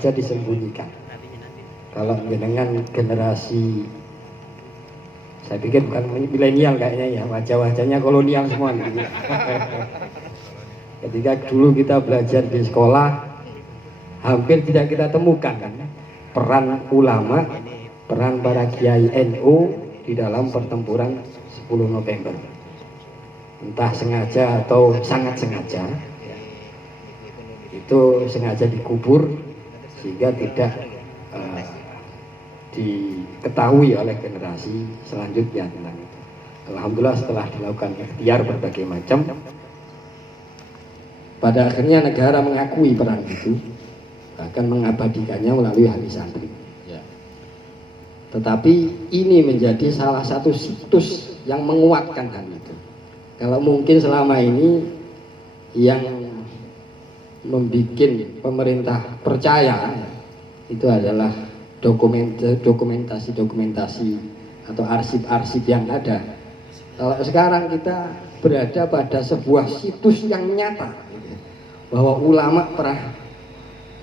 saja disembunyikan. Kalau dengan generasi, saya pikir bukan milenial kayaknya ya, wajah-wajahnya kolonial semua gitu. Ketika dulu kita belajar di sekolah, hampir tidak kita temukan kan peran ulama, peran para kiai NU di dalam pertempuran 10 November. Entah sengaja atau sangat sengaja, itu sengaja dikubur sehingga tidak diketahui oleh generasi selanjutnya tentang itu. Alhamdulillah setelah dilakukan ikhtiar berbagai macam, pada akhirnya negara mengakui peran itu, bahkan mengabadikannya melalui hari santri. Tetapi ini menjadi salah satu situs yang menguatkan hal itu. Kalau mungkin selama ini yang membuat pemerintah percaya itu adalah dokumentasi atau arsip-arsip yang ada. Kalau sekarang kita berada pada sebuah situs yang nyata bahwa ulama pernah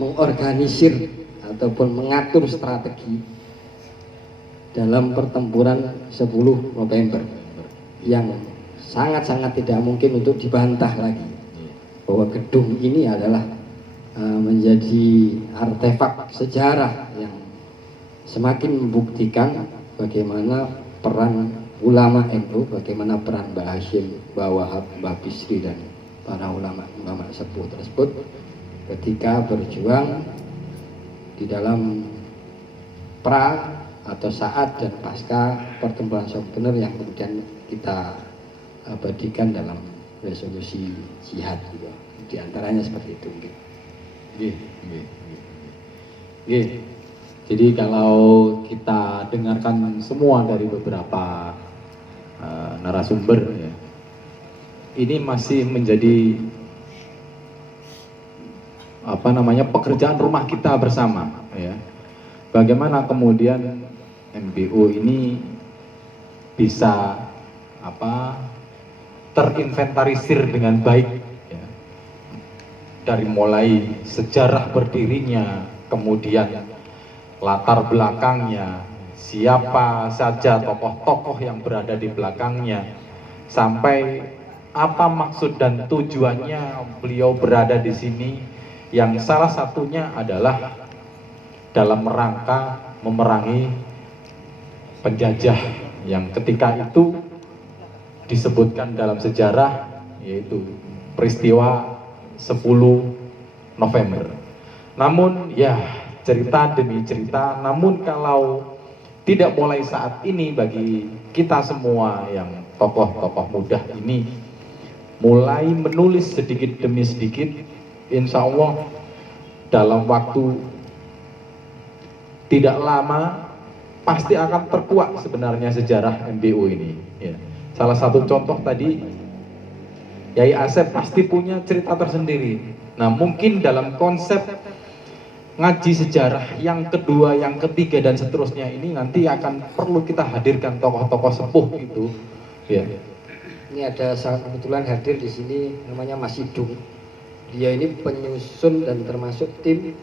mengorganisir ataupun mengatur strategi dalam pertempuran 10 November yang sangat-sangat tidak mungkin untuk dibantah lagi, bahwa gedung ini adalah menjadi artefak sejarah yang semakin membuktikan bagaimana peran ulama NU, bagaimana peran Mbah Hashim, Mbah Wahab, Mbah Bisri dan para ulama sepuh tersebut ketika berjuang di dalam pra atau saat dan pasca pertempuran Sumpener yang kemudian kita abadikan dalam resolusi jihad juga. Di antaranya seperti itu mungkin. Jadi kalau kita dengarkan semua dari beberapa narasumber ya, ini masih menjadi pekerjaan rumah kita bersama ya. Bagaimana kemudian MBO ini bisa terinventarisir dengan baik ya. Dari mulai sejarah berdirinya, kemudian latar belakangnya, siapa saja tokoh-tokoh yang berada di belakangnya, sampai apa maksud dan tujuannya beliau berada di sini, yang salah satunya adalah dalam rangka memerangi penjajah yang ketika itu disebutkan dalam sejarah, yaitu peristiwa 10 November. Namun ya cerita demi cerita, namun kalau tidak mulai saat ini bagi kita semua yang tokoh-tokoh muda ini mulai menulis sedikit demi sedikit, insya Allah dalam waktu tidak lama pasti akan terkuak sebenarnya sejarah MBO ini ya. Salah satu contoh tadi Yai Asep pasti punya cerita tersendiri. Nah mungkin dalam konsep ngaji sejarah yang kedua, yang ketiga dan seterusnya ini nanti akan perlu kita hadirkan tokoh-tokoh sepuh itu ya. Ini ada kebetulan hadir di sini namanya Mas Idung. Dia ini penyusun dan termasuk tim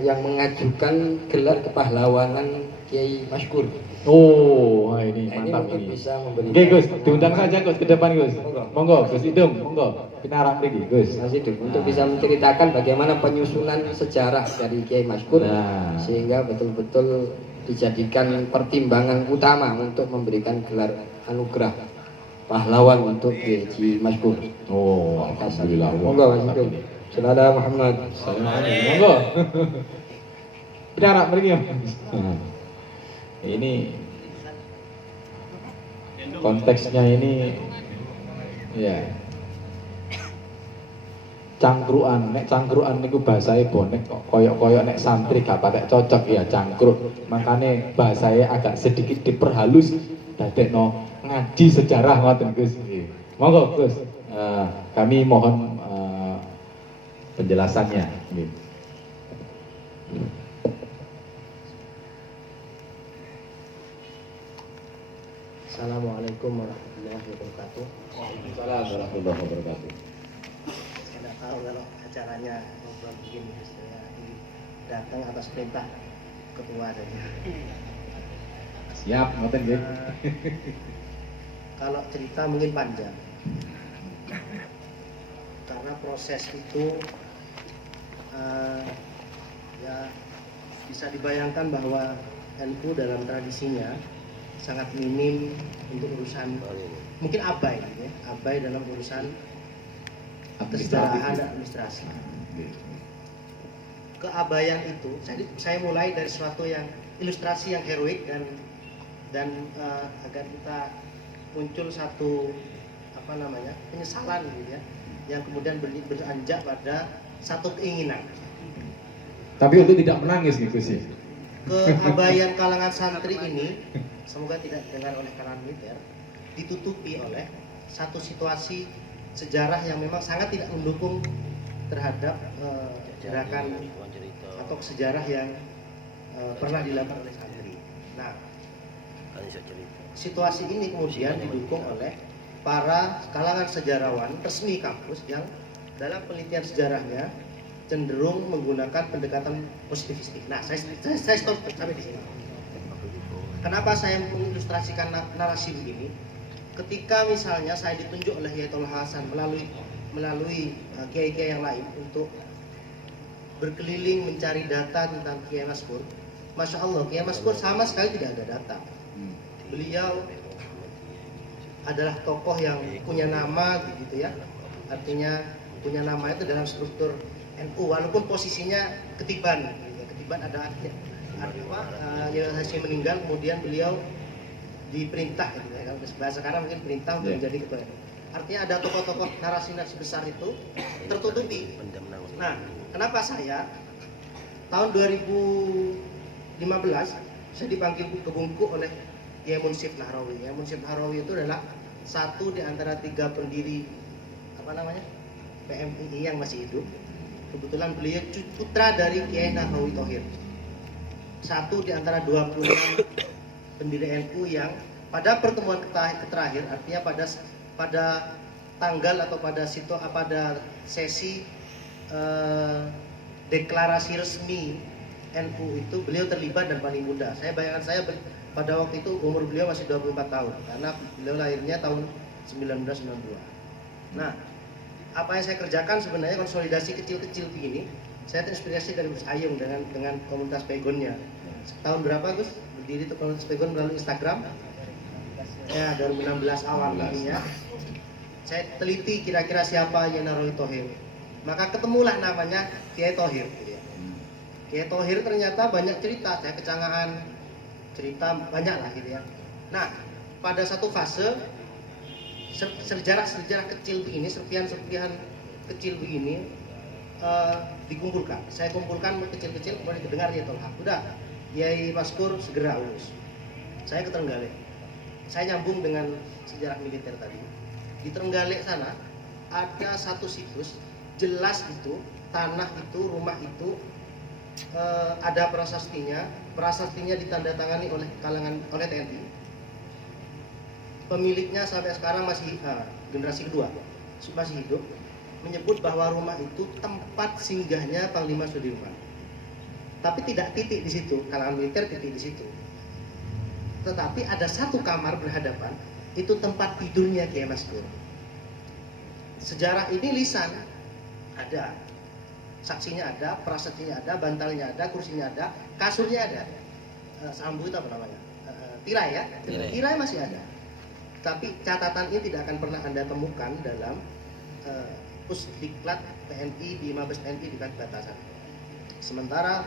yang mengajukan gelar kepahlawanan Kiai Masykur. Oh, ini mantap ini. Bisa memberikan. Oke Gus, diundang saja Gus ke depan Gus. Monggo Gus Idung, monggo. Kita arah lagi Gus. Mas Idung untuk bisa menceritakan bagaimana penyusunan sejarah dari Kiai Masykur sehingga betul-betul dijadikan pertimbangan utama untuk memberikan gelar anugerah pahlawan untuk Kiai Masykur. Oh, alhamdulillah. Monggo Mas Idung. Saudara Muhammad. Monggo. Bicara pergi. Ini konteksnya ini ya cangkruan, nek cangkruan niku bahasane bonek kok koyok-koyok nek santri gak patek cocok ya cangkruk. Makane bahasane agak sedikit diperhalus dadekno ngaji sejarah ngoten Gus. Monggo Gus. Kami mohon penjelasannya. Assalamualaikum warahmatullahi wabarakatuh. Waalaikumsalam warahmatullahi wabarakatuh. Saya tidak tahu kalau acaranya ngobrol begini, saya datang atas perintah ketua saja. Siap, ngoten nggih. Kalau cerita mungkin panjang, karena proses itu ya bisa dibayangkan bahwa NU dalam tradisinya sangat minim untuk urusan, mungkin abai, ya, abai dalam urusan kesejarahan dan administrasi. Keabaian itu saya mulai dari sesuatu yang ilustrasi yang heroik dan agar kita muncul satu penyesalan gitu ya, yang kemudian beranjak pada satu keinginan. Tapi untuk tidak menangis nih Gus. Keabaian kalangan santri ini semoga tidak didengar oleh kalangan militer, ditutupi oleh satu situasi sejarah yang memang sangat tidak mendukung terhadap gerakan atau sejarah yang pernah dilakukan oleh santri. Nah, situasi ini kemudian didukung oleh para kalangan sejarawan resmi kampus yang dalam penelitian sejarahnya cenderung menggunakan pendekatan positivistik. Nah, saya stop sampai di sini. Kenapa saya mengilustrasikan narasi begini? Ketika misalnya saya ditunjuk oleh Yaitul Hasan melalui kiai-kiai yang lain untuk berkeliling mencari data tentang Kiai Maskur, Masya Allah, Kiai Maskur sama sekali tidak ada data. Beliau adalah tokoh yang punya nama gitu ya, artinya punya nama itu dalam struktur NU, walaupun posisinya ketiban, gitu. Ketiban ada ya Hashim meninggal, kemudian beliau diperintah, gitu ya. Kalau bahasa sekarang mungkin perintah untuk menjadi ketua NU. Artinya ada tokoh-tokoh narasi-narasi besar itu tertutupi. Nah, kenapa saya tahun 2015 saya dipanggil ke Bungku oleh Kiai Munsif Nahrawi. Kiai Munsif Nahrawi itu adalah satu di antara 3 pendiri PMII yang masih hidup. Kebetulan beliau putra dari Kiai Nahrawi Thohir. Satu di antara 26 pendiri NU yang pada pertemuan terakhir, artinya pada tanggal atau pada sesi deklarasi resmi NU itu beliau terlibat dan paling muda. Pada waktu itu umur beliau masih 24 tahun karena beliau lahirnya tahun 1992. Nah, apa yang saya kerjakan sebenarnya konsolidasi kecil-kecil begini. Saya terinspirasi dari Gus Ayung dengan komunitas Pegonnya. Tahun berapa Gus berdiri itu komunitas Pegon melalui Instagram? Ya, 2016 awal ya. Saya teliti kira-kira siapa yang Nahrawi Thohir. Maka ketemulah namanya Kiai Thohir. Kiai Thohir ternyata banyak cerita, saya kecangaan cerita banyak lah gitu ya. Nah, pada satu fase sejarah kecil begini, serpihan kecil begini dikumpulkan. Saya kumpulkan kecil-kecil, kemudian didengar ya tolak. Udah, Kiai Maskur segera urus. Saya ke Trenggalek. Saya nyambung dengan sejarah militer tadi. Di Trenggalek sana ada satu situs jelas itu tanah itu, rumah itu ada prasastinya ditandatangani oleh TNI. Pemiliknya sampai sekarang masih generasi kedua masih hidup, menyebut bahwa rumah itu tempat singgahnya Panglima Sudirman. Tapi tidak titik di situ, kalangan militer titik di situ. Tetapi ada satu kamar berhadapan, itu tempat tidurnya Kiai Maskur. Sejarah ini lisan ada. Saksinya ada, prasastinya ada, bantalnya ada, kursinya ada, kasurnya ada. Sambu itu apa namanya? Tirai ya? Tirai masih ada. Tapi catatan ini tidak akan pernah Anda temukan dalam pusdiklat TNI di Mabes TNI di Batasan. Sementara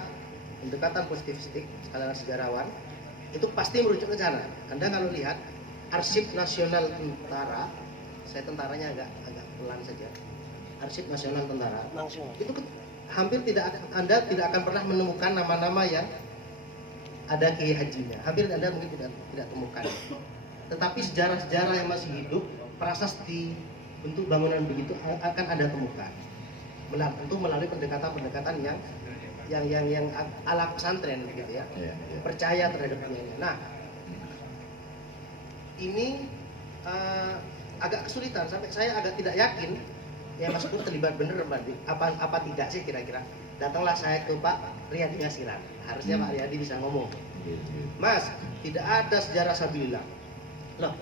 pendekatan positivistik kalangan sejarawan itu pasti merujuk ke sana. Anda kalau lihat Arsip Nasional Tentara, saya tentaranya agak pelan saja. Arsip Nasional Tentara itu hampir Anda tidak akan pernah menemukan nama-nama yang ada Kiai Hajinya. Hampir Anda mungkin tidak temukan. Tetapi sejarah-sejarah yang masih hidup, prasasti bentuk bangunan begitu akan Anda temukan. Tentu melalui pendekatan-pendekatan yang ala pesantren gitu ya. Percaya terhadap dunia. Nah, ini agak kesulitan sampai saya agak tidak yakin ya Mas Pur terlibat bener apa tidak sih kira-kira. Datanglah saya ke Pak Riyadi Ngasilan. Harusnya Pak Riyadi bisa ngomong. Mas, tidak ada sejarah Sabilillah. Loh,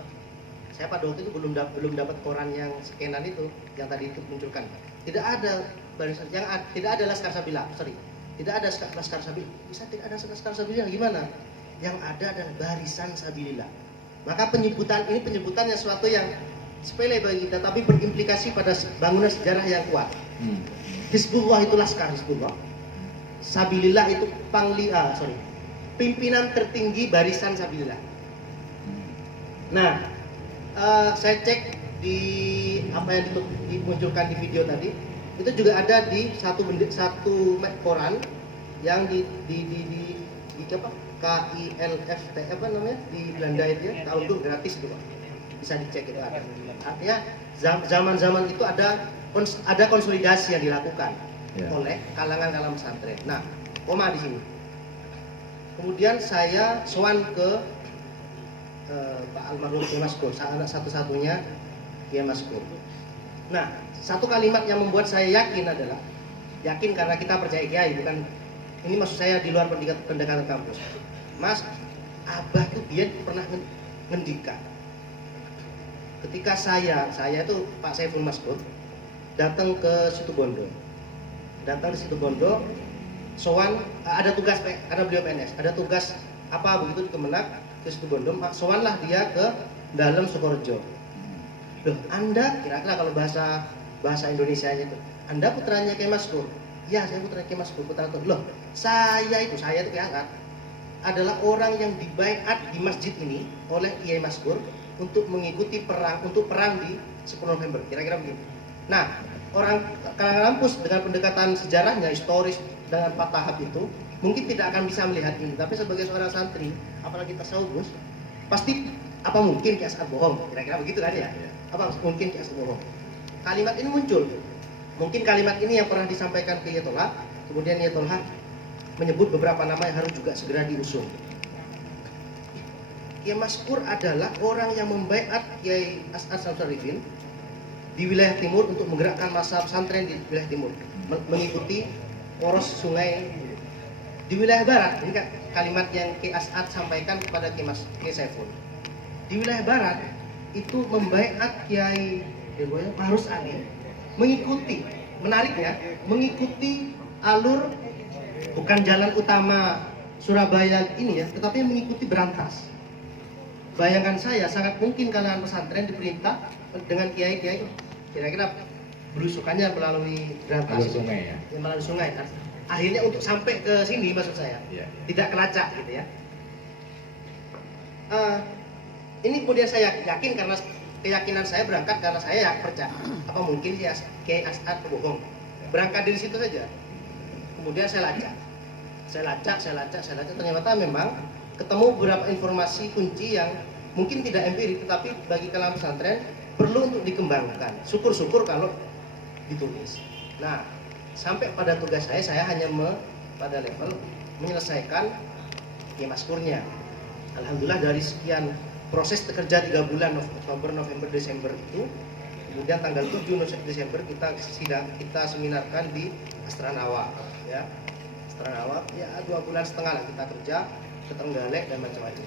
saya pada waktu itu belum dapat koran yang skenan itu yang tadi itu munculkan. Tidak ada barisan tidak ada Laskar Sabilillah. Tidak ada Laskar Sabilillah. Bisa tidak ada Laskar Sabilillah gimana? Yang ada adalah barisan Sabilillah. Maka penyebutan ini penyebutannya sesuatu yang sepele bagi kita tapi berimplikasi pada bangunan sejarah yang kuat. Hizbullah itu Laskar Hizbullah. Sabilillah itu pimpinan tertinggi barisan Sabilillah. Nah, saya cek di apa yang dimunculkan di video tadi, itu juga ada di satu koran yang di apa? KILFT apa namanya di Belanda itu ya, tahun itu gratis itu Pak. Bisa dicek itu ada. Artinya zaman-zaman itu ada konsolidasi yang dilakukan oleh kalangan pesantren. Nah, koma di sini. Kemudian saya sowan ke Pak almarhum Kiai Maskur, anak satu-satunya Kiai Maskur. Nah, satu kalimat yang membuat saya yakin adalah yakin karena kita percaya Kiai, bukan ini maksud saya di luar pendekatan kampus. Mas, Abah tuh dia pernah ngendikan. Ketika saya itu Pak Saiful Maskur datang ke Situbondo. Datang di Situbondo, sowan ada tugas karena beliau PNS, ada tugas apa begitu di Kemenak ke Situbondo, sowanlah dia ke dalam Sukorejo. Loh, Anda kira-kira kalau bahasa Indonesianya itu, Anda putranya Kiai Maskur? Ya, saya putra Kiai Maskur, putra tuh. Loh, saya itu keangkat adalah orang yang dibaiat di masjid ini oleh Kiai Maskur untuk mengikuti perang di 10 November, kira-kira begitu. Nah, orang kalangan kampus dengan pendekatan sejarahnya historis dengan 4 tahap itu mungkin tidak akan bisa melihat ini, tapi sebagai seorang santri, apalagi tasawuf, pasti apa mungkin Kiai As'ad bohong, kira-kira begitu kan ya? Apa mungkin Kiai As'ad bohong? Kalimat ini muncul, mungkin kalimat ini yang pernah disampaikan ke Yatollah, kemudian Yatollah menyebut beberapa nama yang harus juga segera diusung. Kiai Maskur adalah orang yang membaiat Kiai As'ad Syarifin di wilayah timur untuk menggerakkan massa pesantren di wilayah timur, mengikuti poros sungai di wilayah barat. Ini kan kalimat yang Kiai As'ad sampaikan kepada Kiai Saiful. Di wilayah barat itu membaiat Kiai Marus Ali mengikuti, menariknya mengikuti alur bukan jalan utama Surabaya ini ya, tetapi mengikuti berantas. Bayangan saya sangat mungkin kalangan pesantren diperintah dengan kiai-kiai kira-kira berusukannya melalui berantas sungai ya. Melalui sungai. Akhirnya untuk sampai ke sini maksud saya, tidak kelacak gitu ya. Ini kemudian saya yakin karena keyakinan saya berangkat karena saya percaya apa mungkin Kiai As'ad bohong. Berangkat dari situ saja. Kemudian saya lacak, ternyata memang ketemu beberapa informasi kunci yang mungkin tidak empirik, tetapi bagi kalangan pesantren perlu untuk dikembangkan. Syukur-syukur kalau ditulis. Nah, sampai pada tugas saya hanya pada level menyelesaikan Kiai Maskurnya. Alhamdulillah dari sekian proses kerja 3 bulan Oktober, November, Desember itu, kemudian tanggal 7 Desember kita seminarkan di Astranawa, ya. Astranawa, ya 2,5 bulan lah kita kerja ke Trenggalek dan macam-macam.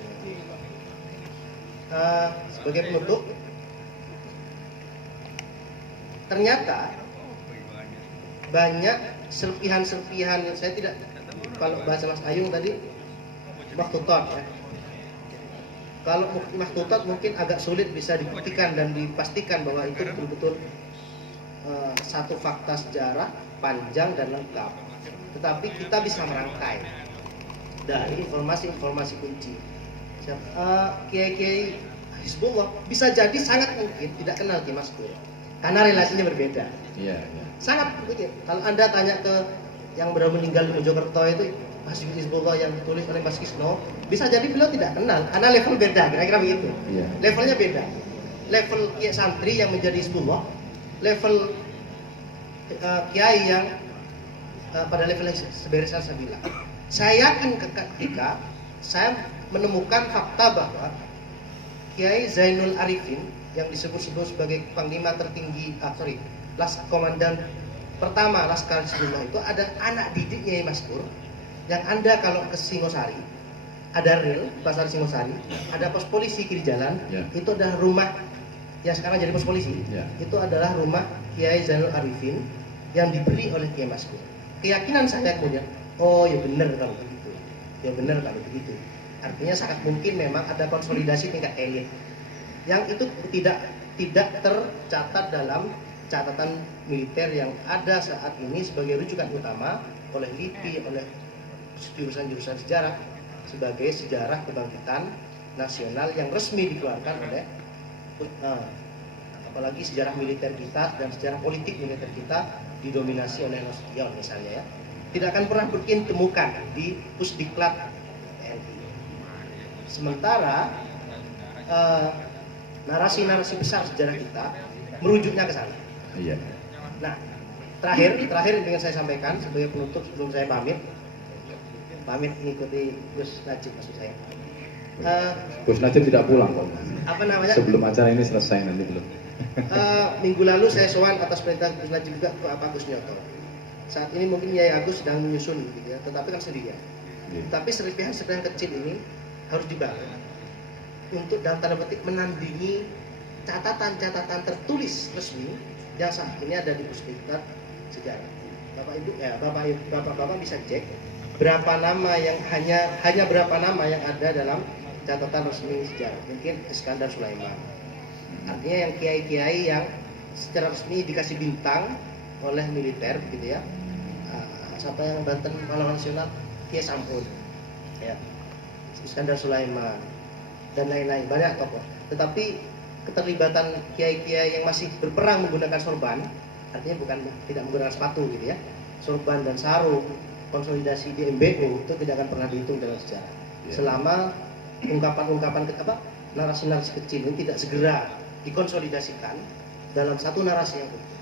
Sebagai penutup, ternyata banyak serpihan-serpihan yang saya tidak, kalau bahasa Mas Ayung tadi maktutat ya. Kalau maktutat mungkin agak sulit bisa dibuktikan dan dipastikan bahwa itu betul-betul satu fakta sejarah panjang dan lengkap. Tetapi kita bisa merangkai dari informasi-informasi kunci. Kiai-kiai Hizbullah bisa jadi sangat mungkin tidak kenal Kiai Maskur karena relasinya berbeda. Sangat mungkin. Kalau Anda tanya ke yang baru meninggal di Mojokerto itu Mas Hizbullah yang ditulis oleh Mas Kisno, bisa jadi beliau tidak kenal karena level beda, kira-kira begitu. Levelnya beda. Level kiai santri yang menjadi Hizbullah, level kiai yang pada level sebarisan Sabila. Saya yakin ketika saya menemukan fakta bahwa Kiai Zainul Arifin yang disebut-sebut sebagai panglima tertinggi, komandan pertama Laskar Hizbullah itu ada anak didiknya Kiai Maskur yang Anda kalau ke Singosari, ada rel pasar Singosari, ada pos polisi kiri jalan, itu adalah rumah yang sekarang jadi pos polisi. Itu adalah rumah Kiai Zainul Arifin yang dibeli oleh Kiai Maskur. Keyakinan saya kemudian, oh ya benar kalau begitu, ya benar kalau begitu. Artinya sangat mungkin memang ada konsolidasi tingkat elit yang itu tidak tercatat dalam catatan militer yang ada saat ini sebagai rujukan utama oleh LIPI, oleh jurusan-jurusan sejarah sebagai sejarah kebangkitan nasional yang resmi dikeluarkan oleh apalagi sejarah militer kita dan sejarah politik militer kita didominasi oleh Nasution misalnya ya, tidak akan pernah mungkin temukan di Pusdiklat TNI. Sementara narasi-narasi besar sejarah kita merujuknya ke sana. Nah, terakhir dengan saya sampaikan sebagai penutup sebelum saya pamit mengikuti Gus Najib maksud saya. Gus Najib tidak pulang kok. Apa namanya? Sebelum acara ini selesai nanti belum. Minggu lalu saya sowan atas perintah Gus Najib juga ke Pak Agus Nyoto. Saat ini mungkin Yai Agus sedang menyusun gitu ya, tetapi kan sendirian. Tapi serpihan-serpihan kecil ini harus dibangun untuk dalam tanda petik menandingi catatan-catatan tertulis resmi yang saat ini ada di Pusdiklat Sejarah. Bapak Ibu ya, Bapak bisa cek berapa nama yang hanya berapa nama yang ada dalam catatan resmi sejarah. Mungkin Iskandar Sulaiman. Artinya yang kiai-kiai yang secara resmi dikasih bintang oleh militer gitu ya. Siapa yang Banten pahlawan nasional? Kiai Sampun. Ya. Iskandar Sulaiman dan lain-lain, banyak tokoh. Tetapi keterlibatan kiai-kiai yang masih berperang menggunakan sorban, artinya tidak menggunakan sepatu gitu ya. Sorban dan sarung, konsolidasi di MBO itu tidak akan pernah dihitung dalam sejarah. Selama ungkapan-ungkapan narasi-narasi kecil ini tidak segera dikonsolidasikan dalam satu narasi yang utuh.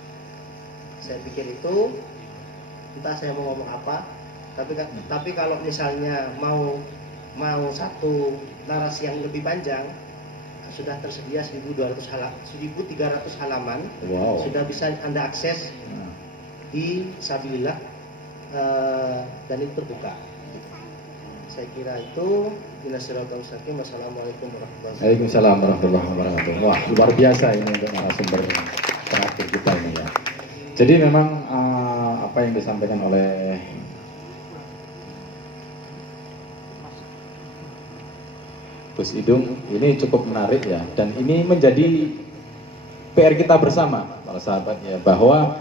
Saya pikir itu, entah saya mau ngomong apa, tapi kalau misalnya mau satu narasi yang lebih panjang, sudah tersedia 1.300 halaman. Wow. Sudah bisa Anda akses di Sabilillah dan itu terbuka. Saya kira itu. Wassalamualaikum warahmatullahi wabarakatuh. Waalaikumsalam warahmatullahi wabarakatuh. Wah, luar biasa ini untuk narasumber terakhir kita ini ya. Jadi memang apa yang disampaikan oleh Gus Idung ini cukup menarik ya, dan ini menjadi PR kita bersama para sahabat ya, bahwa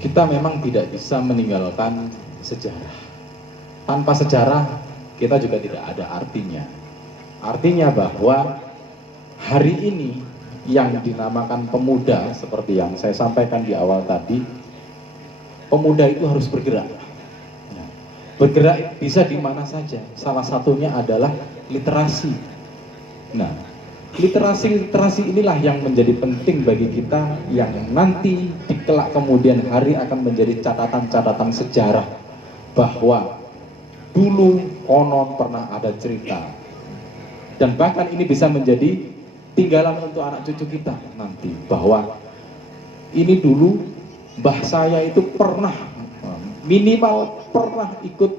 kita memang tidak bisa meninggalkan sejarah. Tanpa sejarah kita juga tidak ada artinya. Artinya bahwa hari ini yang dinamakan pemuda, seperti yang saya sampaikan di awal tadi, pemuda itu harus bergerak. Bergerak bisa di mana saja. Salah satunya adalah literasi. Nah, literasi inilah yang menjadi penting bagi kita, yang nanti di kelak kemudian hari akan menjadi catatan-catatan sejarah bahwa dulu konon pernah ada cerita, dan bahkan ini bisa menjadi tinggalan untuk anak cucu kita nanti, bahwa ini dulu mbah saya itu pernah, minimal pernah ikut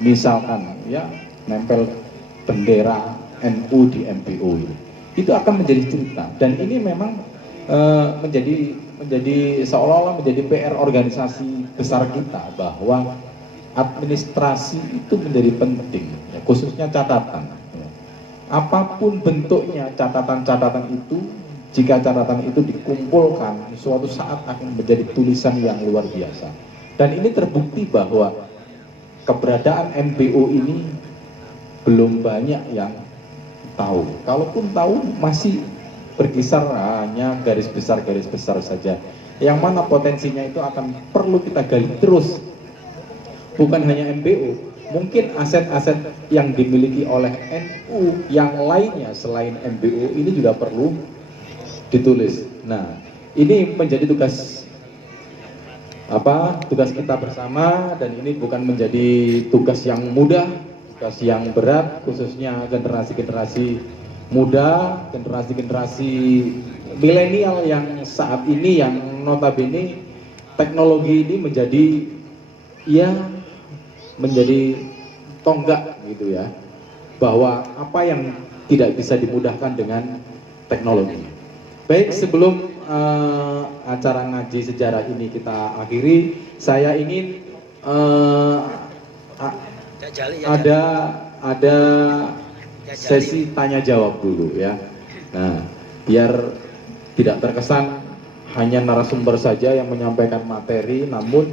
misalkan ya nempel bendera NU di MPO itu akan menjadi cerita, dan ini memang menjadi seolah-olah menjadi PR organisasi besar kita, bahwa administrasi itu menjadi penting ya, khususnya catatan ya. Apapun bentuknya catatan-catatan itu, jika catatan itu dikumpulkan suatu saat akan menjadi tulisan yang luar biasa. Dan ini terbukti bahwa keberadaan MBO ini belum banyak yang tahu. Kalaupun tahu masih berkisar hanya garis besar saja. Yang mana potensinya itu akan perlu kita gali terus. Bukan hanya MBO, mungkin aset-aset yang dimiliki oleh NU yang lainnya selain MBO ini juga perlu ditulis. Nah, ini menjadi tugas kita bersama, dan ini bukan menjadi tugas yang mudah, tugas yang berat, khususnya generasi-generasi muda, generasi milenial yang saat ini, yang notabene teknologi ini menjadi ia menjadi tonggak gitu ya, bahwa apa yang tidak bisa dimudahkan dengan teknologi. Baik, sebelum acara ngaji sejarah ini kita akhiri, saya ingin ada sesi tanya jawab dulu ya. Nah, biar tidak terkesan hanya narasumber saja yang menyampaikan materi, namun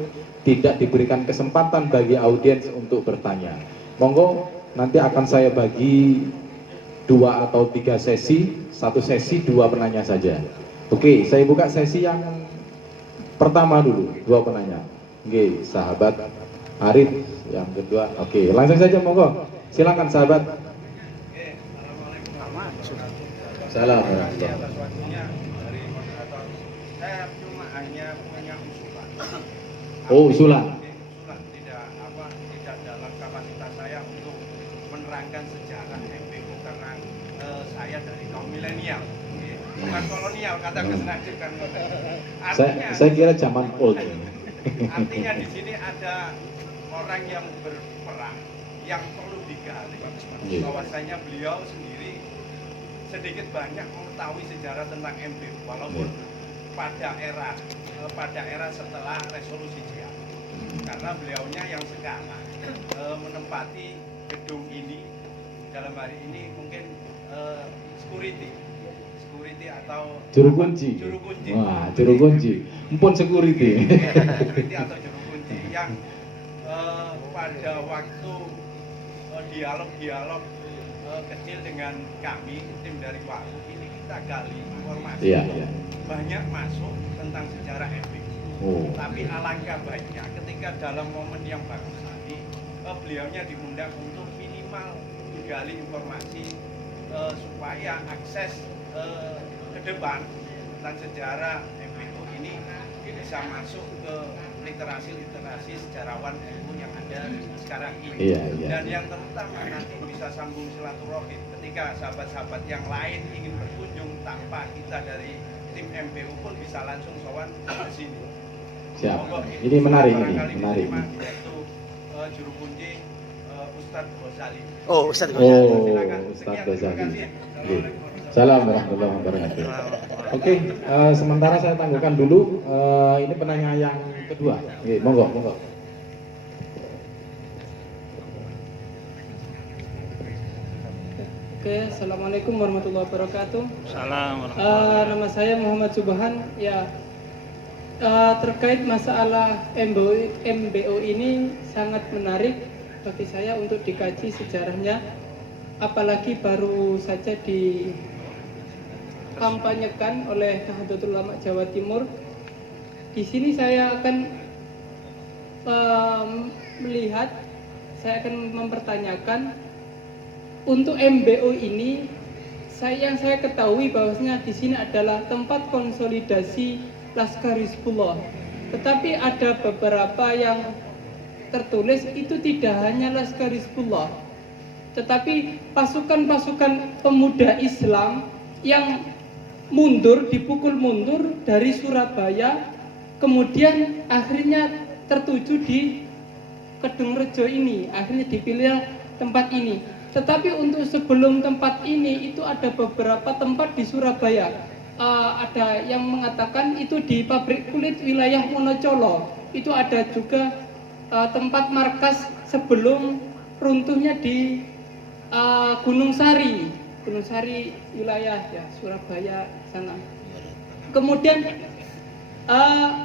tidak diberikan kesempatan bagi audiens untuk bertanya. Monggo, nanti akan saya bagi 2 atau 3 sesi, 1 sesi 2 penanya saja. Oke, saya buka sesi yang pertama dulu, 2 penanya. Oke, sahabat Arif yang kedua. Oke, langsung saja monggo. Silakan sahabat. Salam. Saya cuma hanya punya usulan. Oh, usulan. Tidak dalam kapasitas saya untuk menerangkan sejarah MPO karena saya dari kaum milenial, bukan kolonial kata Gus Najib kan. Saya kira zaman old. Artinya di sini ada orang yang berperang yang perlu digali. Bahwasanya beliau sendiri sedikit banyak mengetahui sejarah tentang MPO walaupun pada era setelah resolusi JA, karena beliaunya yang sekarang menempati gedung ini dalam hari ini mungkin security atau juru kunci. Wah, juru kunci. Empun security. Security atau juru kunci yang pada waktu dialog kecil dengan kami tim dari WAU ini kita gali informasi. Iya. Banyak masuk tentang sejarah MPO. Tapi alangkah baiknya ketika dalam momen yang bagus tadi beliaunya diundang untuk minimal menggali informasi supaya akses ke depan tentang sejarah MPO ini bisa masuk ke literasi sejarawan NU yang ada sekarang ini. Iya. Dan yang terutama nanti bisa sambung silaturahim ketika sahabat-sahabat yang lain ingin berkunjung tanpa kita dari tim MPU pun bisa langsung sowan ke sini. Siap. Ini menarik ini, menarik. Yaitu juru kunci Ustadz Ghazali. Oh, Ustadz Ustadz Ghazali. Salam warahmatullahi wabarakatuh. Oke, sementara saya tangguhkan dulu. Ini penanya yang kedua. Oke, monggo. Oke, assalamualaikum warahmatullahi wabarakatuh. Salam. Nama saya Muhammad Subhan. Ya, terkait masalah MBO ini sangat menarik bagi saya untuk dikaji sejarahnya. Apalagi baru saja dikampanyekan oleh Nahdlatul Ulama Jawa Timur. Di sini saya akan saya akan mempertanyakan untuk MBO ini. Yang saya ketahui bahwasanya di sini adalah tempat konsolidasi Laskar Hizbullah. Tetapi ada beberapa yang tertulis itu tidak hanya Laskar Hizbullah, tetapi pasukan-pasukan pemuda Islam yang dipukul mundur dari Surabaya, kemudian akhirnya tertuju di Kedungrejo ini, akhirnya dipilih tempat ini. Tetapi untuk sebelum tempat ini itu ada beberapa tempat di Surabaya. Ada yang mengatakan itu di pabrik kulit wilayah Wonocolo. Itu ada juga tempat markas sebelum runtuhnya di Gunung Sari wilayah ya Surabaya sana. Kemudian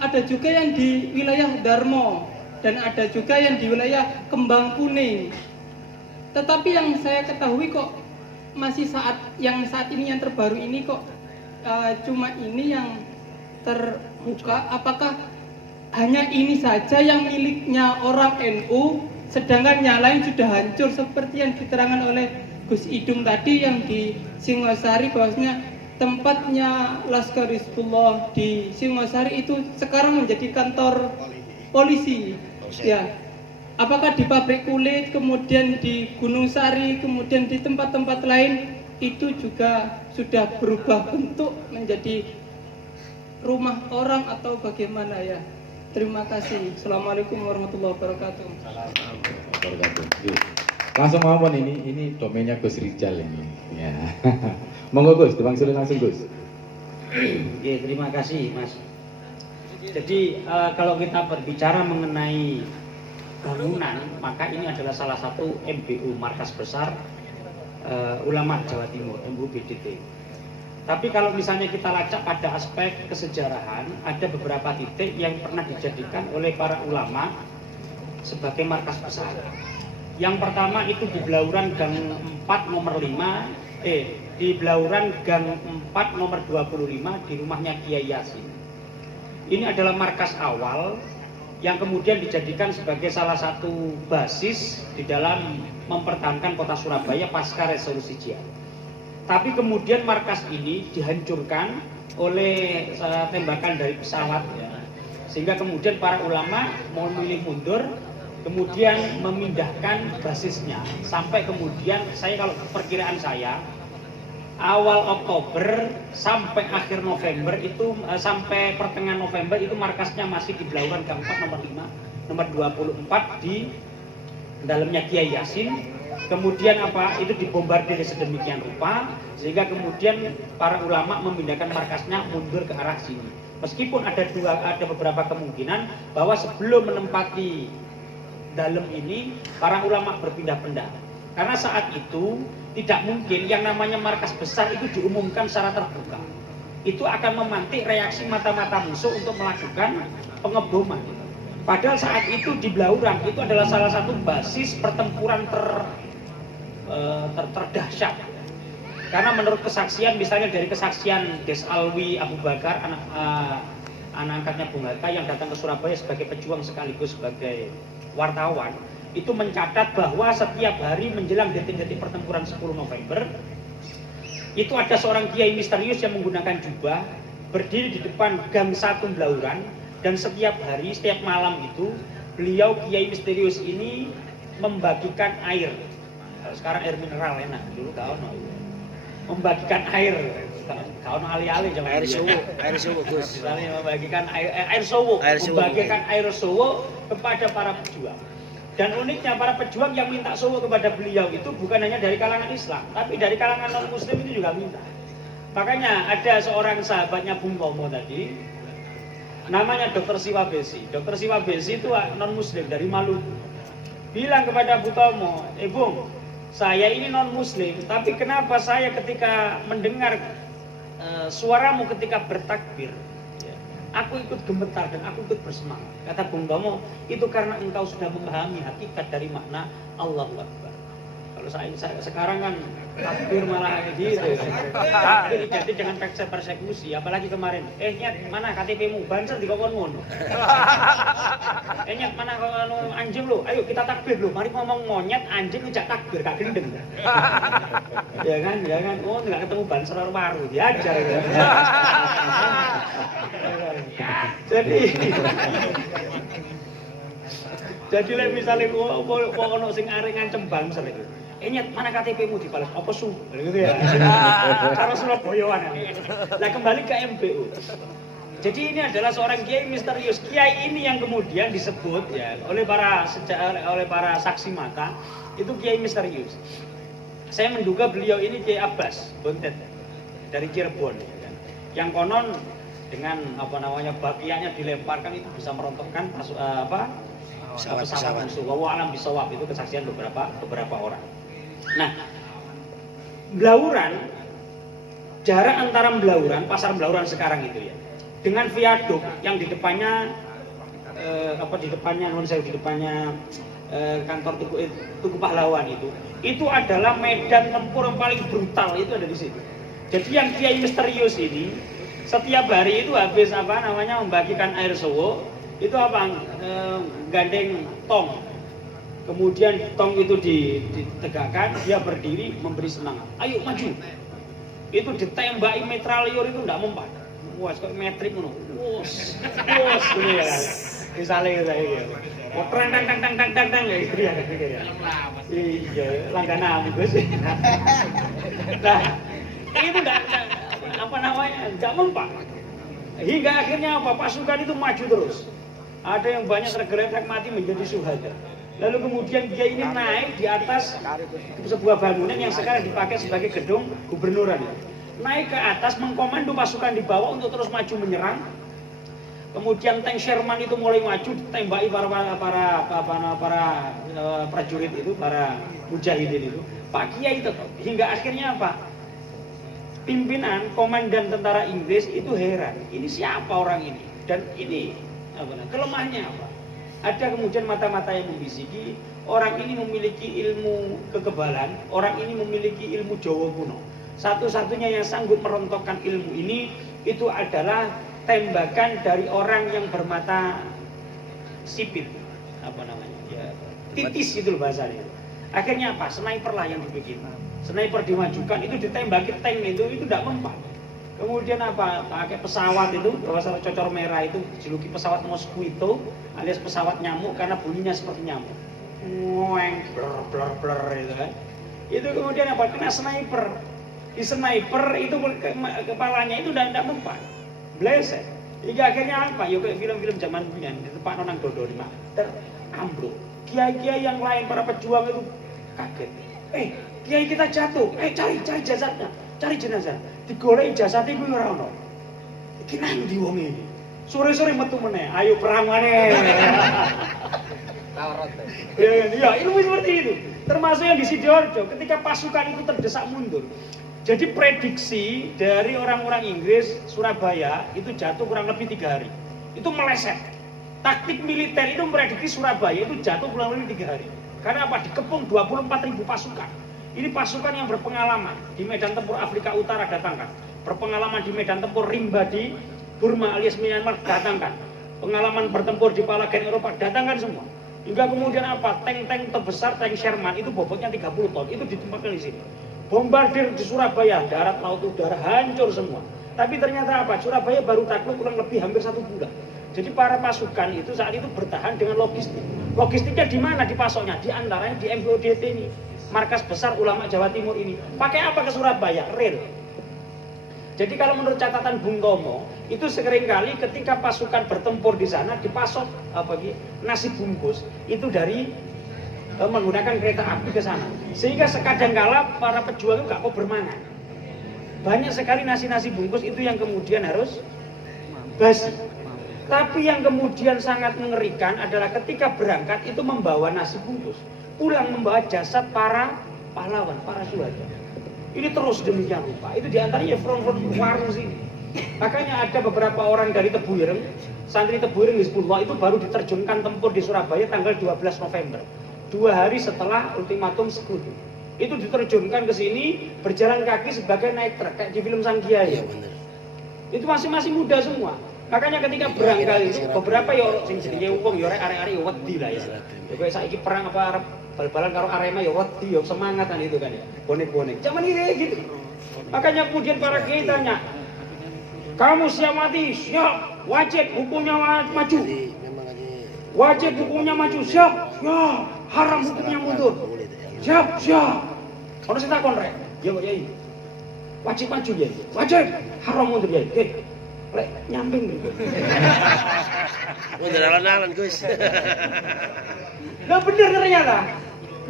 ada juga yang di wilayah Darmo dan ada juga yang di wilayah Kembang Kuning. Tetapi yang saya ketahui kok masih saat ini yang terbaru ini kok cuma ini yang terbuka. Apakah hanya ini saja yang miliknya orang NU, sedangkan yang lain sudah hancur seperti yang diterangkan oleh Gus Idung tadi yang di Singosari, bahwasanya tempatnya Laskar Hizbullah di Singosari itu sekarang menjadi kantor polisi. Ya. Apakah di pabrik kulit, kemudian di Gunung Sari, kemudian di tempat-tempat lain itu juga sudah berubah bentuk menjadi rumah orang atau bagaimana ya? Terima kasih. Assalamualaikum warahmatullahi wabarakatuh. Langsung mawon ini domainnya Gus Rijal ini. Ya. Monggo Gus, dimaksudin langsung Gus. Ya, terima kasih Mas. Jadi kalau kita berbicara mengenai bangunan, maka ini adalah salah satu MBU, markas besar ulama Jawa Timur, MBU BDT. Tapi kalau misalnya kita lacak pada aspek kesejarahan, ada beberapa titik yang pernah dijadikan oleh para ulama sebagai markas besar. Yang pertama itu di Blauran Gang 4 nomor 5, di Blauran Gang 4 nomor 25 di rumahnya Kiai Yasin. Ini adalah markas awal yang kemudian dijadikan sebagai salah satu basis di dalam mempertahankan kota Surabaya pasca resolusi JIA. Tapi kemudian markas ini dihancurkan oleh tembakan dari pesawat, ya. Sehingga kemudian para ulama mau memilih mundur, kemudian memindahkan basisnya. Sampai kemudian kalau perkiraan saya, awal Oktober sampai akhir November itu, sampai pertengahan November itu markasnya masih di Blauran Gang 4 nomor 5, nomor 24 di dalamnya Kiai Yasin. Kemudian itu dibombardir sedemikian rupa sehingga kemudian para ulama memindahkan markasnya mundur ke arah sini. Meskipun ada beberapa kemungkinan bahwa sebelum menempati dalam ini para ulama berpindah-pindah. Karena saat itu tidak mungkin yang namanya markas besar itu diumumkan secara terbuka. Itu akan memantik reaksi mata-mata musuh untuk melakukan pengeboman. Padahal saat itu di Blauran itu adalah salah satu basis pertempuran terdahsyat. Karena menurut kesaksian, misalnya dari kesaksian Des Alwi Abu Bakar, anak angkatnya Bung Hatta yang datang ke Surabaya sebagai pejuang sekaligus sebagai wartawan, itu mencatat bahwa setiap hari menjelang detik-detik pertempuran 10 November itu ada seorang kiai misterius yang menggunakan jubah berdiri di depan Gang 1 Blauran, dan setiap hari, setiap malam itu beliau kiai misterius ini membagikan air. Sekarang air mineral enak, dulu gak ono. Membagikan air, gak ono ali-ali jangan air suwu Gus. Misalnya membagikan air suwu, membagikan air suwu kepada para pejuang. Dan uniknya para pejuang yang minta suwu kepada beliau itu bukan hanya dari kalangan Islam, tapi dari kalangan non Muslim itu juga minta. Makanya ada seorang sahabatnya Bung Tomo tadi, namanya Dr. Siwa Besi. Dr. Siwa Besi itu non Muslim dari Maluku. Bilang kepada Bung Tomo, Bung, saya ini non Muslim, tapi kenapa saya ketika mendengar suaramu ketika bertakbir, aku ikut gemetar dan aku ikut bersemangat. Kata Bung Tomo, itu karena engkau sudah memahami hakikat dari makna Allahu Akbar. Kalau saya sekarang kan takbir malah gitu. Takbir jadi dengan persekusi, apalagi kemarin. Nyet, mana KTP-mu? Banser dikokon ngono. Nyet, mana anjing lu? Ayo kita takbir lu. Mari ngomong monyet, anjing ngejak takbir, gak gendeng. Ya kan. Oh, enggak ketemu banser baru, diajar. Jadi misalnya kok ono sing arek ngancem banser itu. Nyet, mana KTP-mu dibalas? Apa su? Gitu ya. Cara Surabayaan. Nah, kembali ke MBU. Jadi ini adalah seorang kiai misterius. Kiai ini yang kemudian disebut ya oleh para saksi mata itu kiai misterius. Saya menduga beliau ini Kiai Abbas Bontet dari Cirebon, ya kan? Yang konon dengan bagiannya dilemparkan itu bisa merontokkan pesawat musuh. Wa alam bisawab, itu kesaksian beberapa orang. Nah, Blauran, jarak antara Blauran, pasar Blauran sekarang itu ya, dengan viaduk yang di depannya kantor Tugu Pahlawan itu adalah medan tempur yang paling brutal, itu ada di situ. Jadi yang kiai misterius ini setiap hari itu habis membagikan air suwu, itu gandeng tong. Kemudian tong itu ditegakkan, dia berdiri memberi semangat. Ayo maju. Itu ditembaki mitralior itu enggak mempan. Wah, kok metrik ngono. Wos gitu ya. Misale gitu. Oh, tang gitu ya. Iya, langganan Gus. Nah, itu enggak mempan. Hingga akhirnya pasukan itu maju terus. Ada yang banyak tergeletak mati menjadi syuhada. Lalu kemudian dia ini naik di atas sebuah bangunan yang sekarang dipakai sebagai gedung gubernuran. Naik ke atas mengkomando pasukan di bawah untuk terus maju menyerang. Kemudian tank Sherman itu mulai maju, ditembaki para prajurit itu, para mujahidin itu. Pak Kiai tetap. Hingga akhirnya apa? Pimpinan komandan tentara Inggris itu heran. Ini siapa orang ini? Dan ini kelemahannya apa? Ada kemudian mata-mata yang membisiki, orang ini memiliki ilmu kekebalan, orang ini memiliki ilmu Jawa kuno. Satu-satunya yang sanggup merontokkan ilmu ini itu adalah tembakan dari orang yang bermata sipit, titis itu bahasanya. Akhirnya apa? Sniper lah yang dibikin. Sniper dimajukan, itu ditembaki tank itu tidak mempan. Kemudian apa? Pakai pesawat itu, pesawat cocor merah itu, dijuluki pesawat mosquito alias pesawat nyamuk karena bunyinya seperti nyamuk. Ngoeng, blur itu kan. Itu kemudian apa? Kena sniper. Di sniper itu kepalanya itu tidak mempan. Bleset. Hingga akhirnya apa? Ya kayak film-film zaman dulu di tempat nonang dodo di mak. Ambruk. Kiai-kiai yang lain para pejuang itu kaget. Kiai kita jatuh. Cari jasadnya. Cari jenazah. Digoleki jasate kuwi ora ono. Iki nang ndi wong iki? Sore-sore metu meneh, ayo perang maneh. Tawrat. Ya, ilmu seperti itu. Termasuk yang di Sidoarjo ketika pasukan itu terdesak mundur. Jadi prediksi dari orang-orang Inggris Surabaya itu jatuh kurang lebih 3 hari. Itu meleset. Taktik militer itu memprediksi Surabaya itu jatuh kurang lebih 3 hari. Karena apa? Dikepung 24.000 pasukan. Ini pasukan yang berpengalaman di medan tempur Afrika Utara datangkan, berpengalaman di medan tempur Rimba di Burma alias Myanmar datangkan, pengalaman bertempur di Palagan Eropa datangkan semua. Hingga kemudian apa? Tank-tank terbesar, tank Sherman itu bobotnya 30 ton, itu ditempatkan di sini. Bombardir di Surabaya, darat, laut, udara hancur semua. Tapi ternyata apa? Surabaya baru takluk kurang lebih hampir 1 bulan. Jadi para pasukan itu saat itu bertahan dengan logistik. Logistiknya di mana dipasoknya? Di antaranya di MBODT ini. Markas besar ulama Jawa Timur ini. Pakai apa ke Surabaya? Rel. Jadi kalau menurut catatan Bung Tomo, itu seringkali ketika pasukan bertempur di sana dipasok nasi bungkus itu dari menggunakan kereta api ke sana. Sehingga sekadangkala para pejuang itu gak mau bermangan. Banyak sekali nasi-nasi bungkus itu yang kemudian harus basi. Tapi yang kemudian sangat mengerikan adalah ketika berangkat itu membawa nasi bungkus, pulang membawa jasad para pahlawan, para syuhada. Ini terus demikian rupa. Itu diantaranya front-front warung sini. Makanya ada beberapa orang dari Tebuireng, santri Tebuireng Hizbullah itu baru diterjunkan tempur di Surabaya tanggal 12 November. 2 hari setelah ultimatum Sekutu. Itu diterjunkan ke sini berjalan kaki sebagai naik truk kayak di film Sang Kiai. Itu masih muda semua. Makanya ketika berangkat itu beberapa ya sing jenenge wong ya arek-arek ya wedi lah ya. Kowe saiki perang apa arep bal-balan karo Arema ya wedi ya semangat kan itu kan ya. Bonek-bonek. Zaman ini gitu. Makanya kemudian para kiai tanya, "Kamu siap mati?" "Siap." "Wajib hukumnya maju." "Wajib hukumnya maju." "Siap." "Ya." "Haram hukumnya mundur." "Siap." Ono sing takon rek. "Ya Pak Yai." "Wajib maju ya?" "Wajib." "Haram mundur ya?" Lek nyamping gitu. Mundur alon-alon Gus. Nah bener ternyata.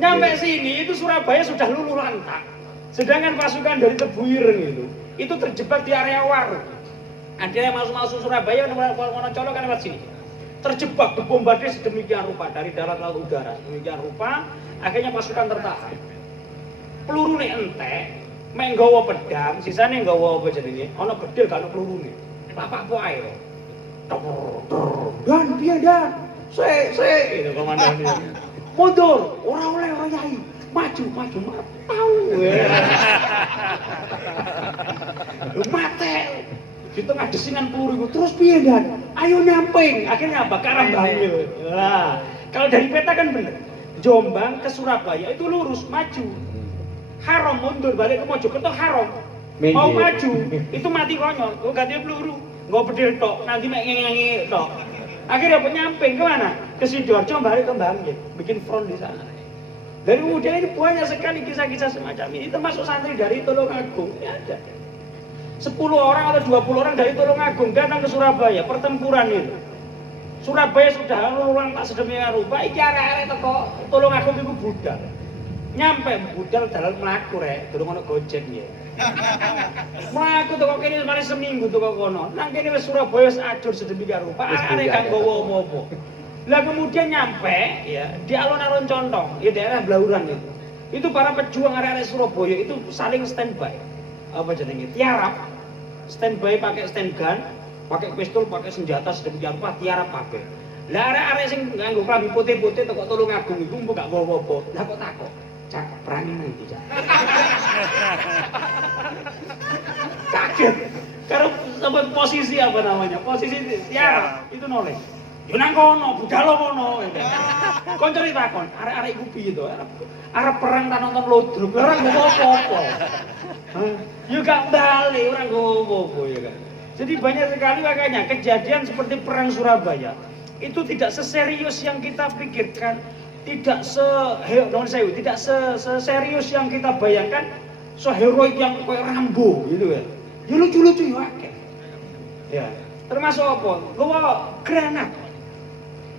Nyampe sini itu Surabaya sudah luluh lantak. Sedangkan pasukan dari Tebuireng itu terjebak di area Waru. Ada yang masuk Surabaya, Wonocolo kan lewat sini. Terjebak, dibombardir sedemikian rupa dari darat laut udara. Sedemikian rupa, akhirnya pasukan tertahan. Peluru nih entek, mek nggawa pedang, sisane nggawa apa jenenge? Ana bedil gak ana pelurune. Lapak poae. Dan piye dan? Sik, itu komandannya. Mundur, ora oleh ora yai. Maju, tahu. Mate. Di tengah desingan peluru itu terus piye dan? Ayo nyamping. Akhirnya apa? Karambangil. Nah, kalau dari peta kan bener. Jombang ke Surabaya itu lurus maju. Haram mundur balik ke Mojokerto haram. Mau maju itu mati konyol. Kok ganti peluru? Nggak bedil tok, nanti mek ngengi tok. Akhirnya apa nyamping kemana? Ke Sidoarjo balik ke Bangkit, bikin front di sana. Dan kemudian ini banyak sekali kisah-kisah semacam ini, termasuk santri dari Tulungagung. Ini ada 10 orang atau 20 orang dari Tulungagung datang ke Surabaya, pertempuran itu. Surabaya sudah ulang tak sedemikian rupa, iki arek-arek teko tolong aku iku budal. Nyampe budal dalan mlaku rek, durung ono Gojek ya. Mlaku teko kene mari seminggu teko kono. Nang kene wis Surabaya wis ajur sedemikian rupa, arek gak nggawa apa-apa. Lah kemudian nyampe ya di alun-alun Contong, ya daerah Blauran itu. Itu para pejuang arek-arek Surabaya itu saling standby. Apa jenenge? Tiarap. Standby pakai stand gun, pakai pistol, pakai senjata sedemikian rupa tiarap kabeh. Lah arek-arek sing nganggo klambi putih-putih teko Tulungagung iku mbok gak apa-apa. Lah kok takok, "Cak, perangi nanti, Cak." Kaget. Karena sampai posisi apa namanya? Posisi tiarap itu noleh. Yo nang kono, budal kono. Kon cerita kon, arek-arek iku piye to? Arep perang tak nonton lodruk, ora nggo apa-apa. Yo gak bali, ora nggo apa-apa ya kan. Jadi banyak sekali makanya kejadian seperti perang Surabaya itu tidak seserius yang kita pikirkan, tidak seserius yang kita bayangkan, seheroik yang kayak Rambo gitu kan. Ya lucu-lucu ya akeh. Ya, termasuk apa? Bawa granat.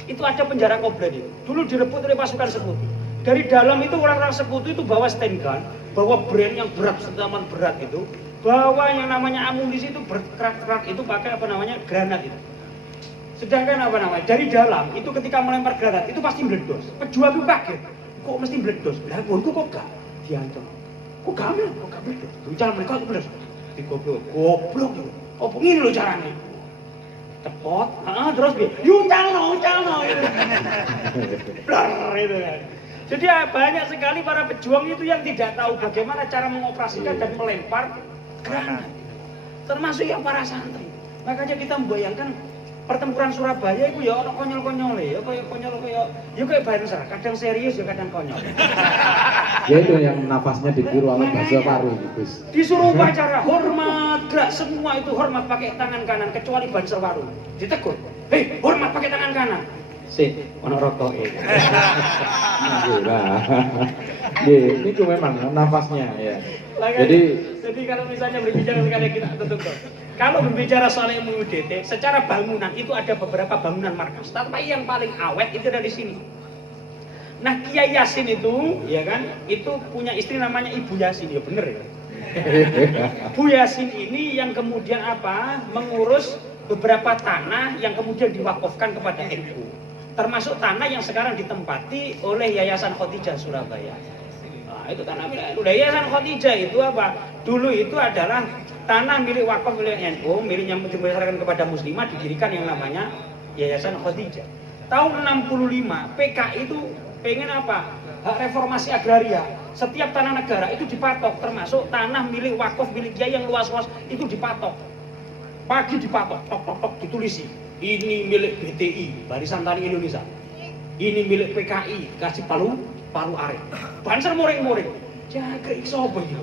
Itu ada penjara Koblen itu. Dulu direbut oleh pasukan sekutu. Dari dalam itu orang-orang sekutu itu bawa stand gun, bawa brand yang berat, senjata berat itu, bawa yang namanya amunisi itu berkerak-kerak itu pakai apa namanya granat itu. Sedangkan apa namanya dari dalam itu ketika melempar granat itu pasti meledos. Pejuang itu kaget, kok mesti meledos? Lah kok gak diancam? Kok gak meledos? Cara mereka kok meledos? Goblok itu. Oh begini loh caranya. Cepot, terus uncalno gitu. Blar itu kan. Jadi banyak sekali para pejuang itu yang tidak tahu bagaimana cara mengoperasikan dan melempar granat. Termasuk yang para santri. Makanya kita membayangkan pertempuran Surabaya itu ya ono konyol-konyole, ya kayak konyol ya kayak Banser, kadang serius ya kadang konyol. Ya itu yang nafasnya ditiru oleh Baso Paru gitu. Disuruh upacara hormat, gerak semua itu hormat pakai tangan kanan kecuali Banser Paru. Ditegur, "Hei, hormat pakai tangan kanan." Sik, ono rokoke. Ini tuh memang nafasnya ya. Jadi kalau misalnya berbicara sekali kita tutup. Kalau berbicara soal ilmu UDT, secara bangunan itu ada beberapa bangunan markas. Tapi yang paling awet itu dari sini. Nah, Kiai Yasin itu, ya kan, itu punya istri namanya Ibu Yasin, ya bener ya. Bu Yasin ini yang kemudian apa? Mengurus beberapa tanah yang kemudian diwakafkan kepada NU. Termasuk tanah yang sekarang ditempati oleh Yayasan Khotijah Surabaya. Nah, itu tanah milik NU. Yayasan Khotijah itu apa? Dulu itu adalah tanah milik wakaf milik NU, milik yang diserahkan kepada muslimah, didirikan yang namanya Yayasan Khotijah. Tahun 65, PKI itu pengen apa? Hak reformasi agraria. Setiap tanah negara itu dipatok, termasuk tanah milik wakaf milik kiai yang luas-luas itu dipatok. Pagi dipatok, tok ditulisi. Ini milik BTI, Barisan Tani Indonesia. Ini milik PKI, kasih Palu Arek. Banser muring-muring. Jaga iso apa iki?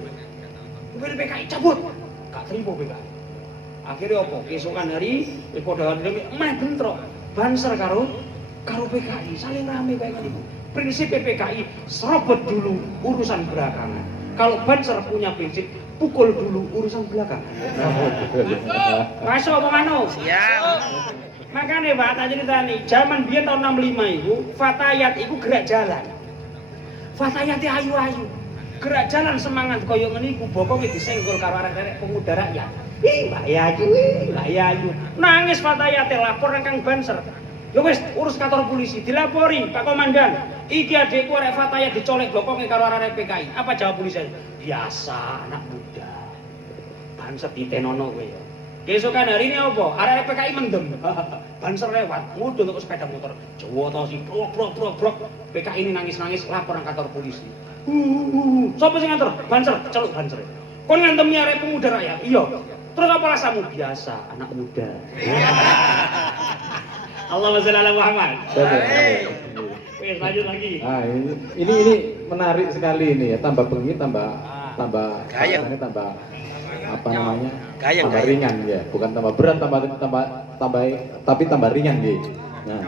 Milik PKI cabut. Gak terima PKI. Akhirnya apa? Keesokan hari, padha meh bentrok. Banser karo PKI saling rame kayak gitu. Prinsip PKI serobot dulu urusan belakangan. Kalau Banser punya prinsip pukul dulu urusan belakangan. Masuk apa mano? Siap. Makanya Pak, tak cerita nih, zaman biyen tahun 65 itu, Fatayat itu gerak jalan. Fatayatnya ayu-ayu. Gerak jalan semangat koyo ngene iku bokong disenggol karo arek-arek pemuda rakyat. Mbak Yayu. Nangis Fatayate lapor nang Kang Banser. Ya wis urus kantor polisi, dilapori Pak Komandan. Iki adekku arek Fatayat dicolek bokonge karo arek PKI. Apa jawab polisi? Biasa anak muda. Banser ditenono kowe ya. Keesokan hari ini apa? Arek PKI mendem. Banser lewat, ngudul untuk sepeda motor. Jawa to si brok. PKI ini nangis-nangis lapor nang kantor polisi. Sopo sing nganter? Banser, celuk Banser. Kon ngantemi arek pemuda rakyat. Iya. Terus apa rasamu? Biasa, anak muda. Allahumma sholli ala Muhammad. Oke, lanjut lagi. Nah, ini menarik sekali ini ya. Tambah bengi, tambah apa namanya? Tambah ringan ya. Bukan tambah berat, tapi tambah ringan ya. Nah,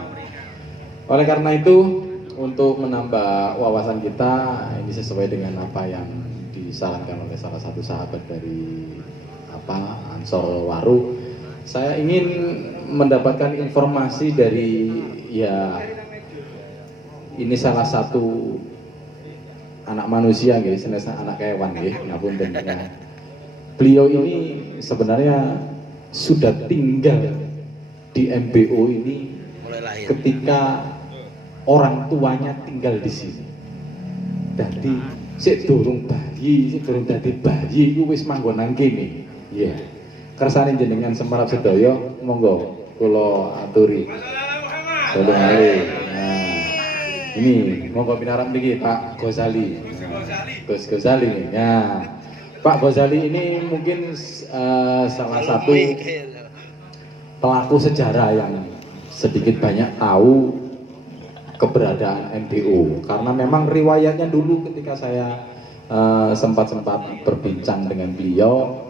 oleh karena itu untuk menambah wawasan kita ini sesuai dengan apa yang disarankan oleh salah satu sahabat dari Ansor Waru. Saya ingin mendapatkan informasi dari ya ini salah satu anak manusia nggih, senes anak kewan nggih, ngapunten ya. Beliau ini sebenarnya sudah tinggal di MBO ini ketika orang tuanya tinggal di sini. Jadi sik durung dadi bayi iku wis manggon nang kene. Iya. Kersane jenengan semerap sedaya monggo kula aturi. Sallallahu alaihi. Nah, ini monggo pinarap niki Pak Ghazali. Gus Ghazali. Ya. Pak Ghazali ini mungkin salah satu pelaku sejarah yang sedikit banyak tahu keberadaan MBO, karena memang riwayatnya dulu ketika saya sempat berbincang dengan beliau,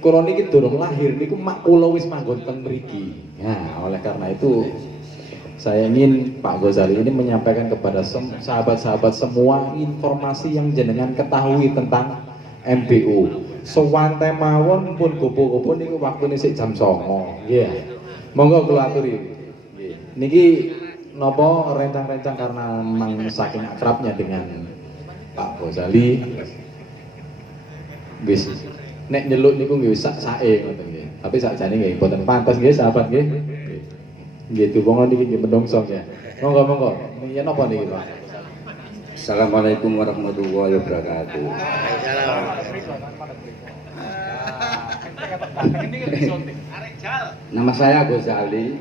kula niki durung lahir niku mak kula wis manggon teng mriki. Nah, oleh karena itu saya ingin Pak Ghazali ini menyampaikan kepada sahabat-sahabat semua informasi yang jenengan ketahui tentang MBO. Sewante mawon pun gopo-gopo niku waktune sik jam 09.00. Nggih. Monggo kula aturi. Niki napa rencang-rencang karena memang saking akrabnya dengan Pak Ghazali. Wis nek nyeluk niku nggih sak-sake ngoten nggih. Tapi sakjane nggih boten pantes nggih sahabat nggih. Nggih tuwungan niki nggih menungso ya. Monggo. Yen napa niki, Pak? Assalamualaikum warahmatullahi wabarakatuh. Nama saya Ghazali.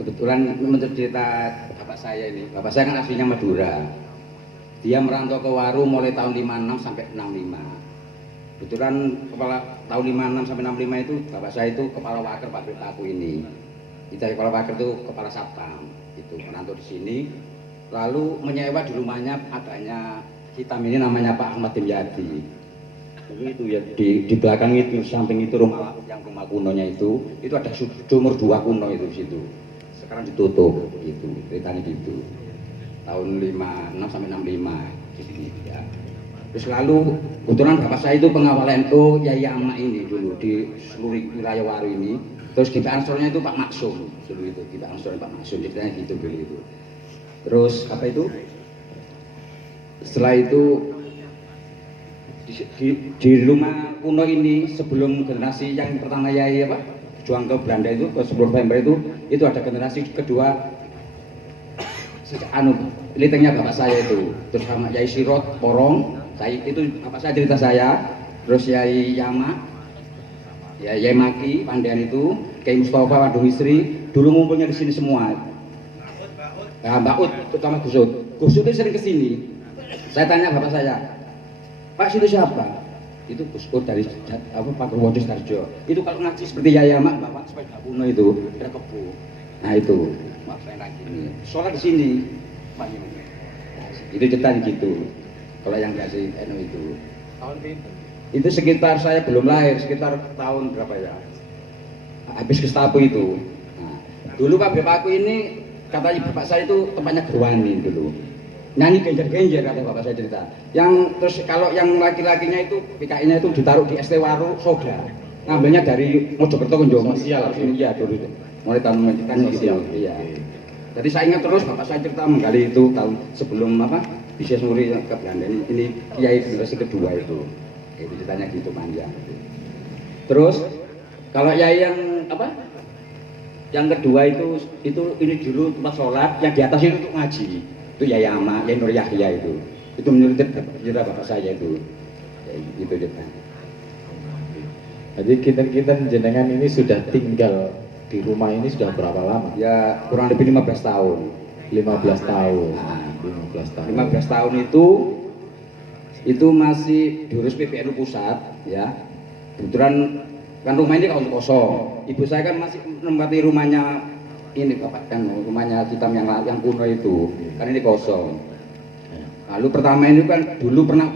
Kebetulan menurut cerita bapak saya ini, bapak saya kan aslinya Madura. Dia merantau ke Waru mulai tahun 56 sampai 65. Kebetulan tahun 56 sampai 65 itu bapak saya itu kepala waker pabrik paku ini. Kita kepala waker itu kepala satpam. Itu merantau di sini. Lalu menyewa di rumahnya adanya hitam ini namanya Pak Ahmad Dimyati. Itu ya di belakang itu, samping itu rumah kunonya itu ada sumur 2 kuno itu di situ. Sekarang ditutup gitu, ceritanya gitu. Tahun 56 sampai 65 di sini ya. Terus lalu kebetulan bapak saya itu pengawal NU Yai Ama ini dulu di seluruh wilayah Waru ini. Terus di Ansornya itu Pak Maksum dulu itu, di Ansor Pak Maksum ceritanya gitu dulu itu. Terus apa itu? Setelah itu di rumah kuno ini sebelum generasi yang pertama Yai apa? Juang ke Belanda itu ke 10 November itu ada generasi kedua litengnya bapak saya itu, terus sama Yai Sirot Porong, saya itu bapak saya cerita saya, terus Yai Yama, Yai Maki Pandian itu, Kiai Mustafa Wandung Istri, dulu ngumpulnya di sini semua. Nah, Mbak Ut, terutama Gus Ut itu sering kesini. Saya tanya bapak saya, Pak situ siapa? Itu Gus Ut dari Pak Purwodo Sarjo. Itu kalau ngaji seperti Yaya Mak, Bapak sepeda kuno itu, ada kebu. Nah itu, Pak saya gini. Sholat di sini, Pak Yum. Nah, itu ceritanya gitu. Kalau yang kasih NU itu. Tahun itu sekitar saya belum lahir, sekitar tahun berapa ya? Habis Gestapo itu. Nah, dulu Pak Bapakku ini katanya bapak saya itu tempatnya Gerwani dulu. Nyanyi genjer-genjer kata bapak saya cerita. Yang terus kalau yang laki-lakinya itu PKI-nya itu ditaruh di ST Waru Soda. Ngambilnya dari Mojokerto ke Jombang. Sosial iya dulu itu. Mulai tahun sosial. Iya. Jadi saya ingat terus bapak saya cerita menggali itu tahun sebelum apa? Bisa Suri ke Belanda ini Kiai generasi kedua itu. Itu ceritanya gitu panjang. Terus kalau Yai yang apa? Yang kedua itu ini dulu tempat sholat, yang di atas itu untuk ngaji. Itu Yai Ama, Yai Nur Yahya itu menurut cerita bapak saya itu. Ya, itu cerita. Jadi kita jenengan ini sudah tinggal di rumah ini sudah berapa lama? Ya kurang lebih 15 tahun. 15 tahun. Nah, 15 tahun. 15 tahun itu masih diurus PPNU pusat ya. Kebetulan kan rumah ini kalau kosong. Ibu saya kan masih menempati rumahnya ini bapak kan rumahnya hitam yang kuno itu kan ini kosong. Lalu pertama ini kan dulu pernah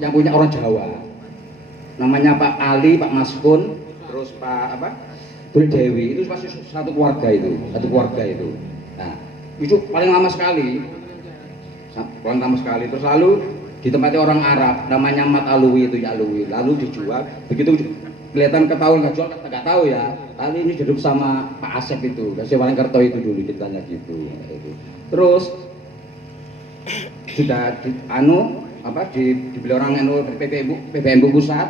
yang punya orang Jawa namanya Pak Ali, Pak Maskun, terus Pak apa Bul Dewi itu pasti satu keluarga itu. Nah itu paling lama sekali. Terus lalu ditempati orang Arab namanya Mat Alwi itu ya Alwi, lalu dijual begitu kelihatan ketahuan nggak jual, nggak tahu ya. Kali ini hidup sama Pak Asep itu, Kasih Walengkerto itu dulu ceritanya gitu. Terus sudah dibeli orang PBNU pusat.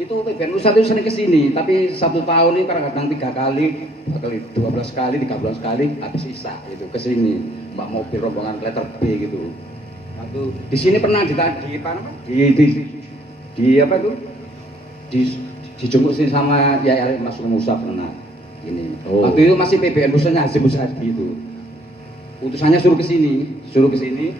Itu PBNU pusat itu sering kesini, tapi 1 tahun ini kadang-kadang 3 kali, 12 kali, 13 kali habis sisa itu kesini. Mbak mobil rombongan letter B gitu. Waktu di sini pernah dijemput sini sama ya Mas Musa pernah ini. Waktu itu masih PBN pusatnya Hasim Musadi itu. Utusannya suruh ke sini.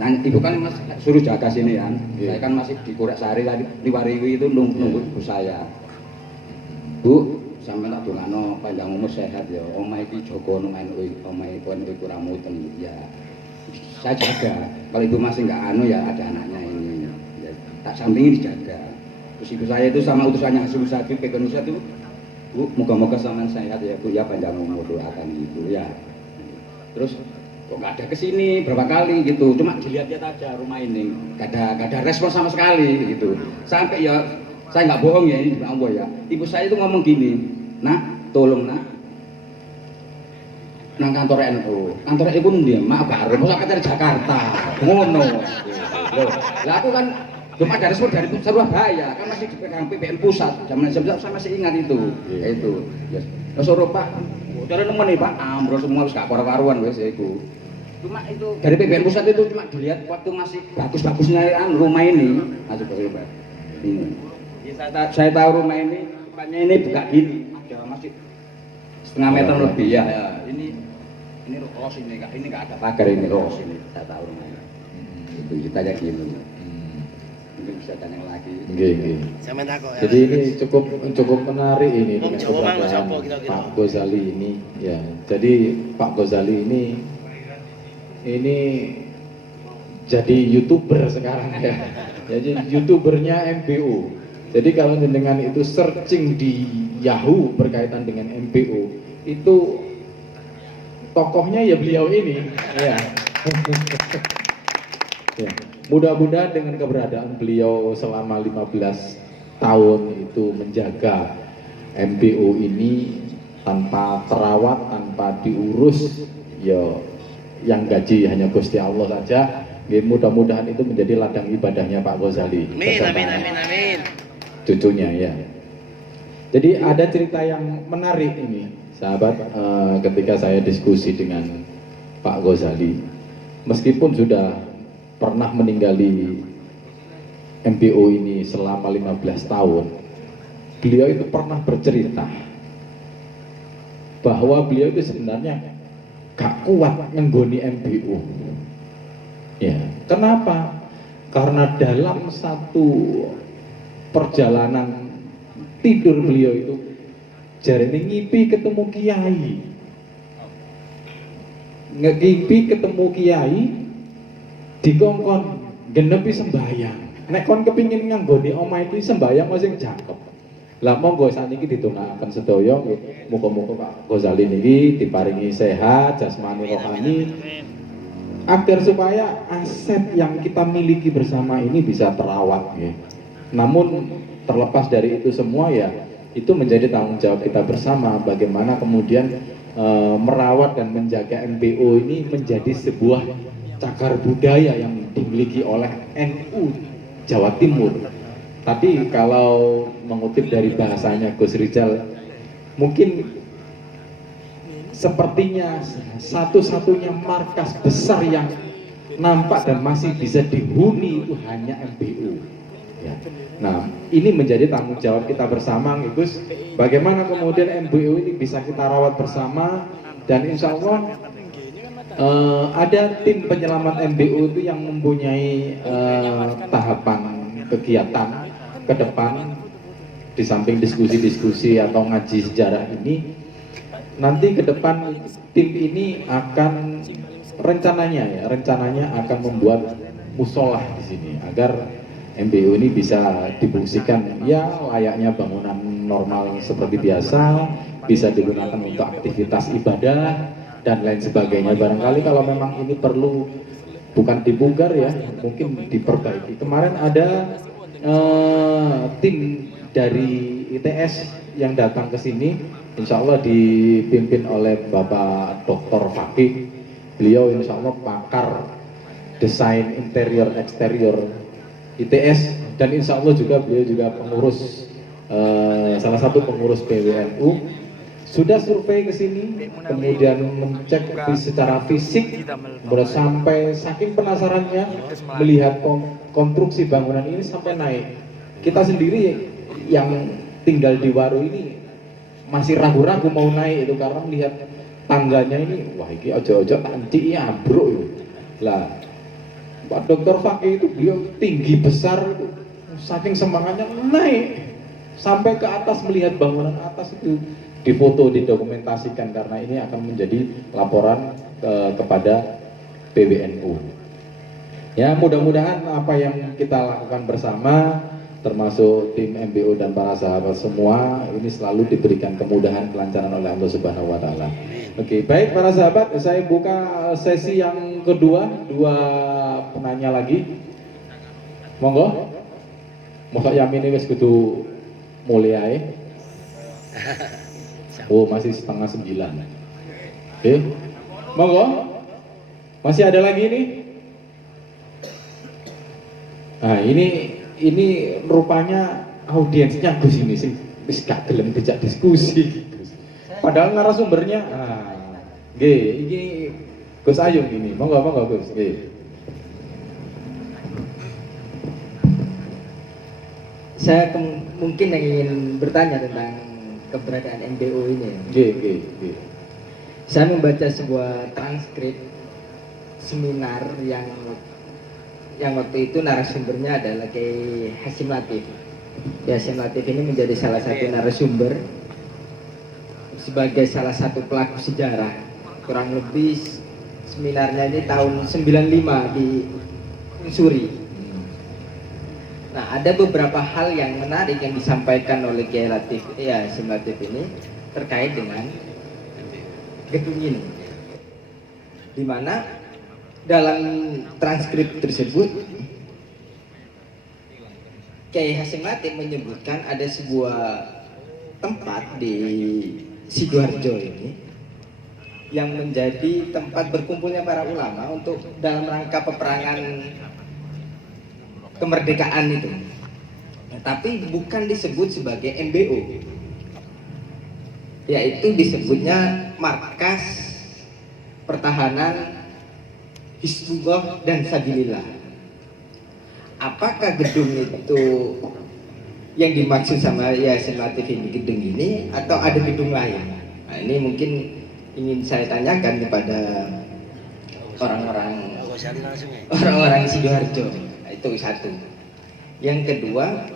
Nah, ibu kan mas suruh jaga sini kan. Saya kan masih di Kureksari tadi di Wariwi itu nunggu ibu saya. Bu, sampeyan tak dongakno panjang umur sehat ya. Omah iki jaga omah iki kurang muten ya. Saya jaga. Kalau ibu masih enggak ya ada anaknya ini. Ya, tak sampingi dijaga. Terus ibu saya itu sama utusannya Hasim Musadi PBN Pusat itu, Bu, moga-moga sampean sehat ya Bu ya, panjang umur doakan gitu ya. Terus kok nggak ada kesini berapa kali gitu, cuma dilihat-lihat aja rumah ini, nggak ada respon sama sekali gitu. Sampai ya saya nggak bohong ya ini ya, ibu saya itu ngomong gini, tolong nang kantor NU pun dia maaf baru masa dari Jakarta ngono. Lah aku kan belum ada respon dari Surabaya, kan masih dipegang PBN pusat, zaman saya masih ingat itu. Itu ya suruh Pak, cara nemen nih Pak, ambrol semua wis gak karu-karuan wis iku. Cuma itu dari PBN pusat itu cuma dilihat waktu masih bagus-bagusnya rumah ini. Coba ini. Saya tahu rumah ini, tempatnya ini buka gini, ada masih setengah meter lebih ya. Ini ros ini nggak ada pagar ini ros ini. Saya tahu rumah ini. Itu kita aja gini. Mungkin bisa tanya lagi. Jadi ini cukup menarik ini dengan keberadaan Pak Ghazali ini. Ya, jadi Pak Ghazali ini jadi YouTuber sekarang ya. Jadi YouTubernya MBO. Jadi kalau dengan itu searching di Yahoo berkaitan dengan MBO, itu tokohnya ya beliau ini. Ya. Ya. Mudah-mudahan dengan keberadaan beliau selama 15 tahun itu menjaga MBO ini tanpa terawat, tanpa diurus, ya yang gaji hanya Gusti Allah saja. Mudah-mudahan itu menjadi ladang ibadahnya Pak Ghazali. Amin. Cucunya ya. Jadi ada cerita yang menarik ini, sahabat, ketika saya diskusi dengan Pak Ghazali, meskipun sudah pernah meninggali MBO ini selama 15 tahun, beliau itu pernah bercerita bahwa beliau itu sebenarnya gak kuat nyenggoni MBO. Ya, kenapa? Karena dalam satu perjalanan tidur beliau itu jarene ngipi ketemu kiai. Ngipi ketemu kiai dikongkon genepi sembahyang. Nek kon kepingin nganggoni omah itu sembahyang sing cakep. Lah monggo sakniki ditungakaken sedaya nggih. Muga-muga Pak Ghazali niki diparingi sehat jasmani rohani agar supaya aset yang kita miliki bersama ini bisa terawat nggih. Namun terlepas dari itu semua ya itu menjadi tanggung jawab kita bersama bagaimana kemudian merawat dan menjaga MBO ini menjadi sebuah cagar budaya yang dimiliki oleh NU Jawa Timur. Tapi kalau mengutip dari bahasanya Gus Rizal, mungkin sepertinya satu-satunya markas besar yang nampak dan masih bisa dihuni itu hanya MBO. Ya. Nah, ini menjadi tanggung jawab kita bersama, Gus. Bagaimana kemudian MBO ini bisa kita rawat bersama, dan insya Allah ada tim penyelamat MBO itu yang mempunyai tahapan kegiatan ke depan di samping diskusi-diskusi atau ngaji sejarah ini. Nanti ke depan tim ini akan rencananya akan membuat musolah di sini agar MBO ini bisa difungsikan ya layaknya bangunan normal seperti biasa, bisa digunakan untuk aktivitas ibadah dan lain sebagainya. Barangkali kalau memang ini perlu bukan dibongkar ya, mungkin diperbaiki. Kemarin ada tim dari ITS yang datang ke sini, insya Allah dipimpin oleh Bapak Dr. Fakih. Beliau insya Allah pakar desain interior eksterior ITS, dan insya Allah juga beliau juga pengurus salah satu pengurus PWNU. Sudah survei ke sini, kemudian mengecek secara fisik, kemudian sampai saking penasarannya melihat konstruksi bangunan ini sampai naik. Kita sendiri yang tinggal di Waru ini masih ragu-ragu mau naik itu karena melihat tangganya ini, wah ini ojo-ojo tanci ya bro. Lah, Pak Dr. Fakih itu beliau tinggi besar, saking semangatnya naik sampai ke atas melihat bangunan atas itu. Difoto, didokumentasikan karena ini akan menjadi laporan kepada PWNU. Ya, mudah-mudahan apa yang kita lakukan bersama, termasuk tim MBO dan para sahabat semua, ini selalu diberikan kemudahan, kelancaran oleh Allah Subhanahu wa Ta'ala. Oke, baik para sahabat, saya buka sesi yang kedua, 2 penanya lagi. Monggo. Mosok Yamin wis kudu mulai ae. Oh, masih 8:30. Oke. Monggo. Masih ada lagi nih? Nah, ini rupanya audiensnya Gus ini sih wis gak gelem dijak diskusi. Padahal narasumbernya nggih, iki Gus Ayung ini. Monggo Gus, nggih. Saya mungkin ingin bertanya tentang keberadaan MBO ini. Nggih. Saya membaca sebuah transkrip seminar yang waktu itu narasumbernya adalah Kiai Hasyim Latif. Kiai Hasyim Latif ini menjadi salah satu narasumber sebagai salah satu pelaku sejarah. Kurang lebih seminarnya ini tahun 95 di Unsuri. Nah, ada beberapa hal yang menarik yang disampaikan oleh Kiai Hasyim Latif ini terkait dengan gedung ini, di mana dalam transkrip tersebut Kiai Hasyim Latif menyebutkan ada sebuah tempat di Sidoarjo ini yang menjadi tempat berkumpulnya para ulama untuk dalam rangka peperangan kemerdekaan itu, tapi bukan disebut sebagai MBO, yaitu disebutnya Markas Pertahanan Hizbullah dan Sabilillah. Apakah gedung itu yang dimaksud sama Yayasan Latif ini gedung ini atau ada gedung lain? Nah, ini mungkin ingin saya tanyakan kepada orang-orang Sidoarjo. Itu satu. Yang kedua,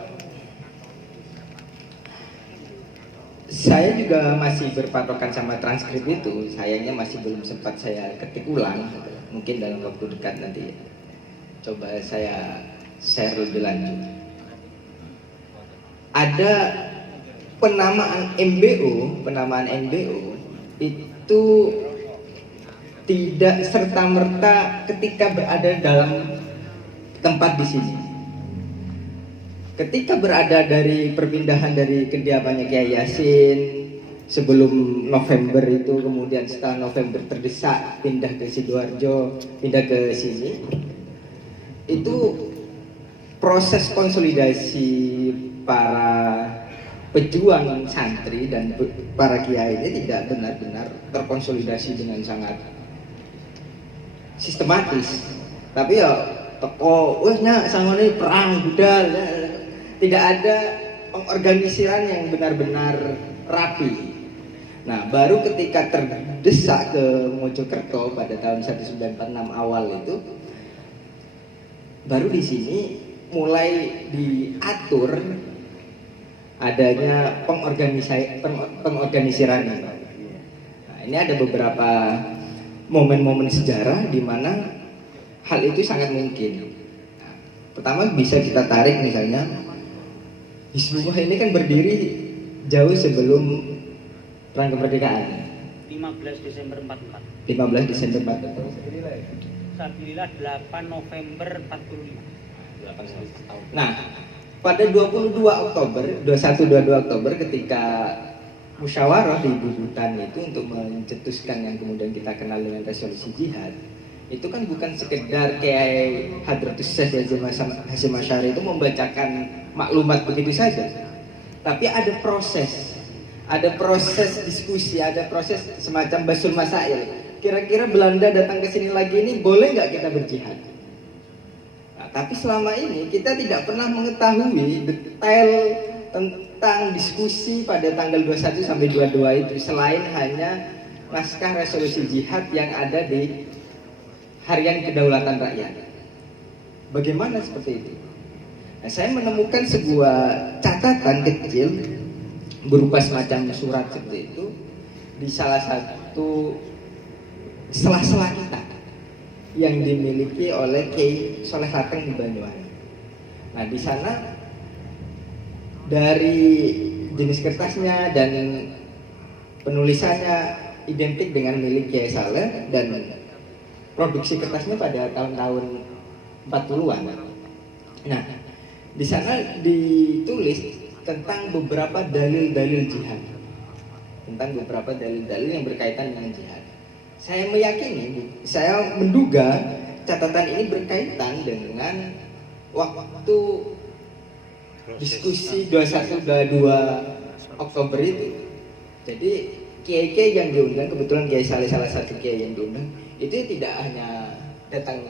saya juga masih berpatokan sama transkrip itu. Sayangnya masih belum sempat saya ketik ulang. Mungkin dalam waktu dekat nanti coba saya share lebih lanjut. Ada penamaan MBO itu tidak serta-merta ketika berada dalam tempat di sini. Ketika berada dari perpindahan dari kediamannya Kiai Yasin sebelum November itu, kemudian setelah November terdesak pindah ke Sidoarjo, pindah ke sini, itu proses konsolidasi para pejuang santri dan para kiai ini tidak benar-benar terkonsolidasi dengan sangat sistematis. Tapi ya teko wesnya sangone perang budal, tidak ada pengorganisiran yang benar-benar rapi. Nah, baru ketika terdesak ke Mojokerto pada tahun 1946 awal itu, baru di sini mulai diatur adanya pengorganisiran. Nah, ini ada beberapa momen-momen sejarah di mana hal itu sangat mungkin. Nah, pertama bisa kita tarik misalnya Hizbullah ini kan berdiri jauh sebelum perang kemerdekaan. 15 Desember 44. 15 Desember 44. Sabilillah 8 November 45. Nah, pada 22 Oktober, 21-22 Oktober ketika musyawarah di Bubutan itu untuk mencetuskan yang kemudian kita kenal dengan resolusi jihad, itu kan bukan sekedar kayak Hadratus Syekh Hasyim Asy'ari itu membacakan maklumat begitu saja, tapi ada proses diskusi, ada proses semacam basul masail. Kira-kira Belanda datang ke sini lagi ini boleh nggak kita berjihad? Nah, tapi selama ini kita tidak pernah mengetahui detail tentang diskusi pada tanggal 21 sampai 22 itu, selain hanya naskah resolusi jihad yang ada di Harian Kedaulatan Rakyat. Bagaimana seperti itu? Nah, saya menemukan sebuah catatan kecil berupa semacam surat seperti itu di salah satu sela-sela kita yang dimiliki oleh Kiai Soleh Lateng di Banyuwangi. Nah, di sana dari jenis kertasnya dan penulisannya identik dengan milik Kiai Saleh, dan produksi kertasnya pada tahun-tahun 40-an. Nah, di sana ditulis tentang beberapa dalil-dalil jihad, tentang beberapa dalil-dalil yang berkaitan dengan jihad. Saya meyakini, saya menduga catatan ini berkaitan dengan waktu diskusi 21-22 Oktober itu. Jadi kiai-kiai yang diundang, kebetulan Kiai Saleh salah satu kiai yang diundang, itu tidak hanya datang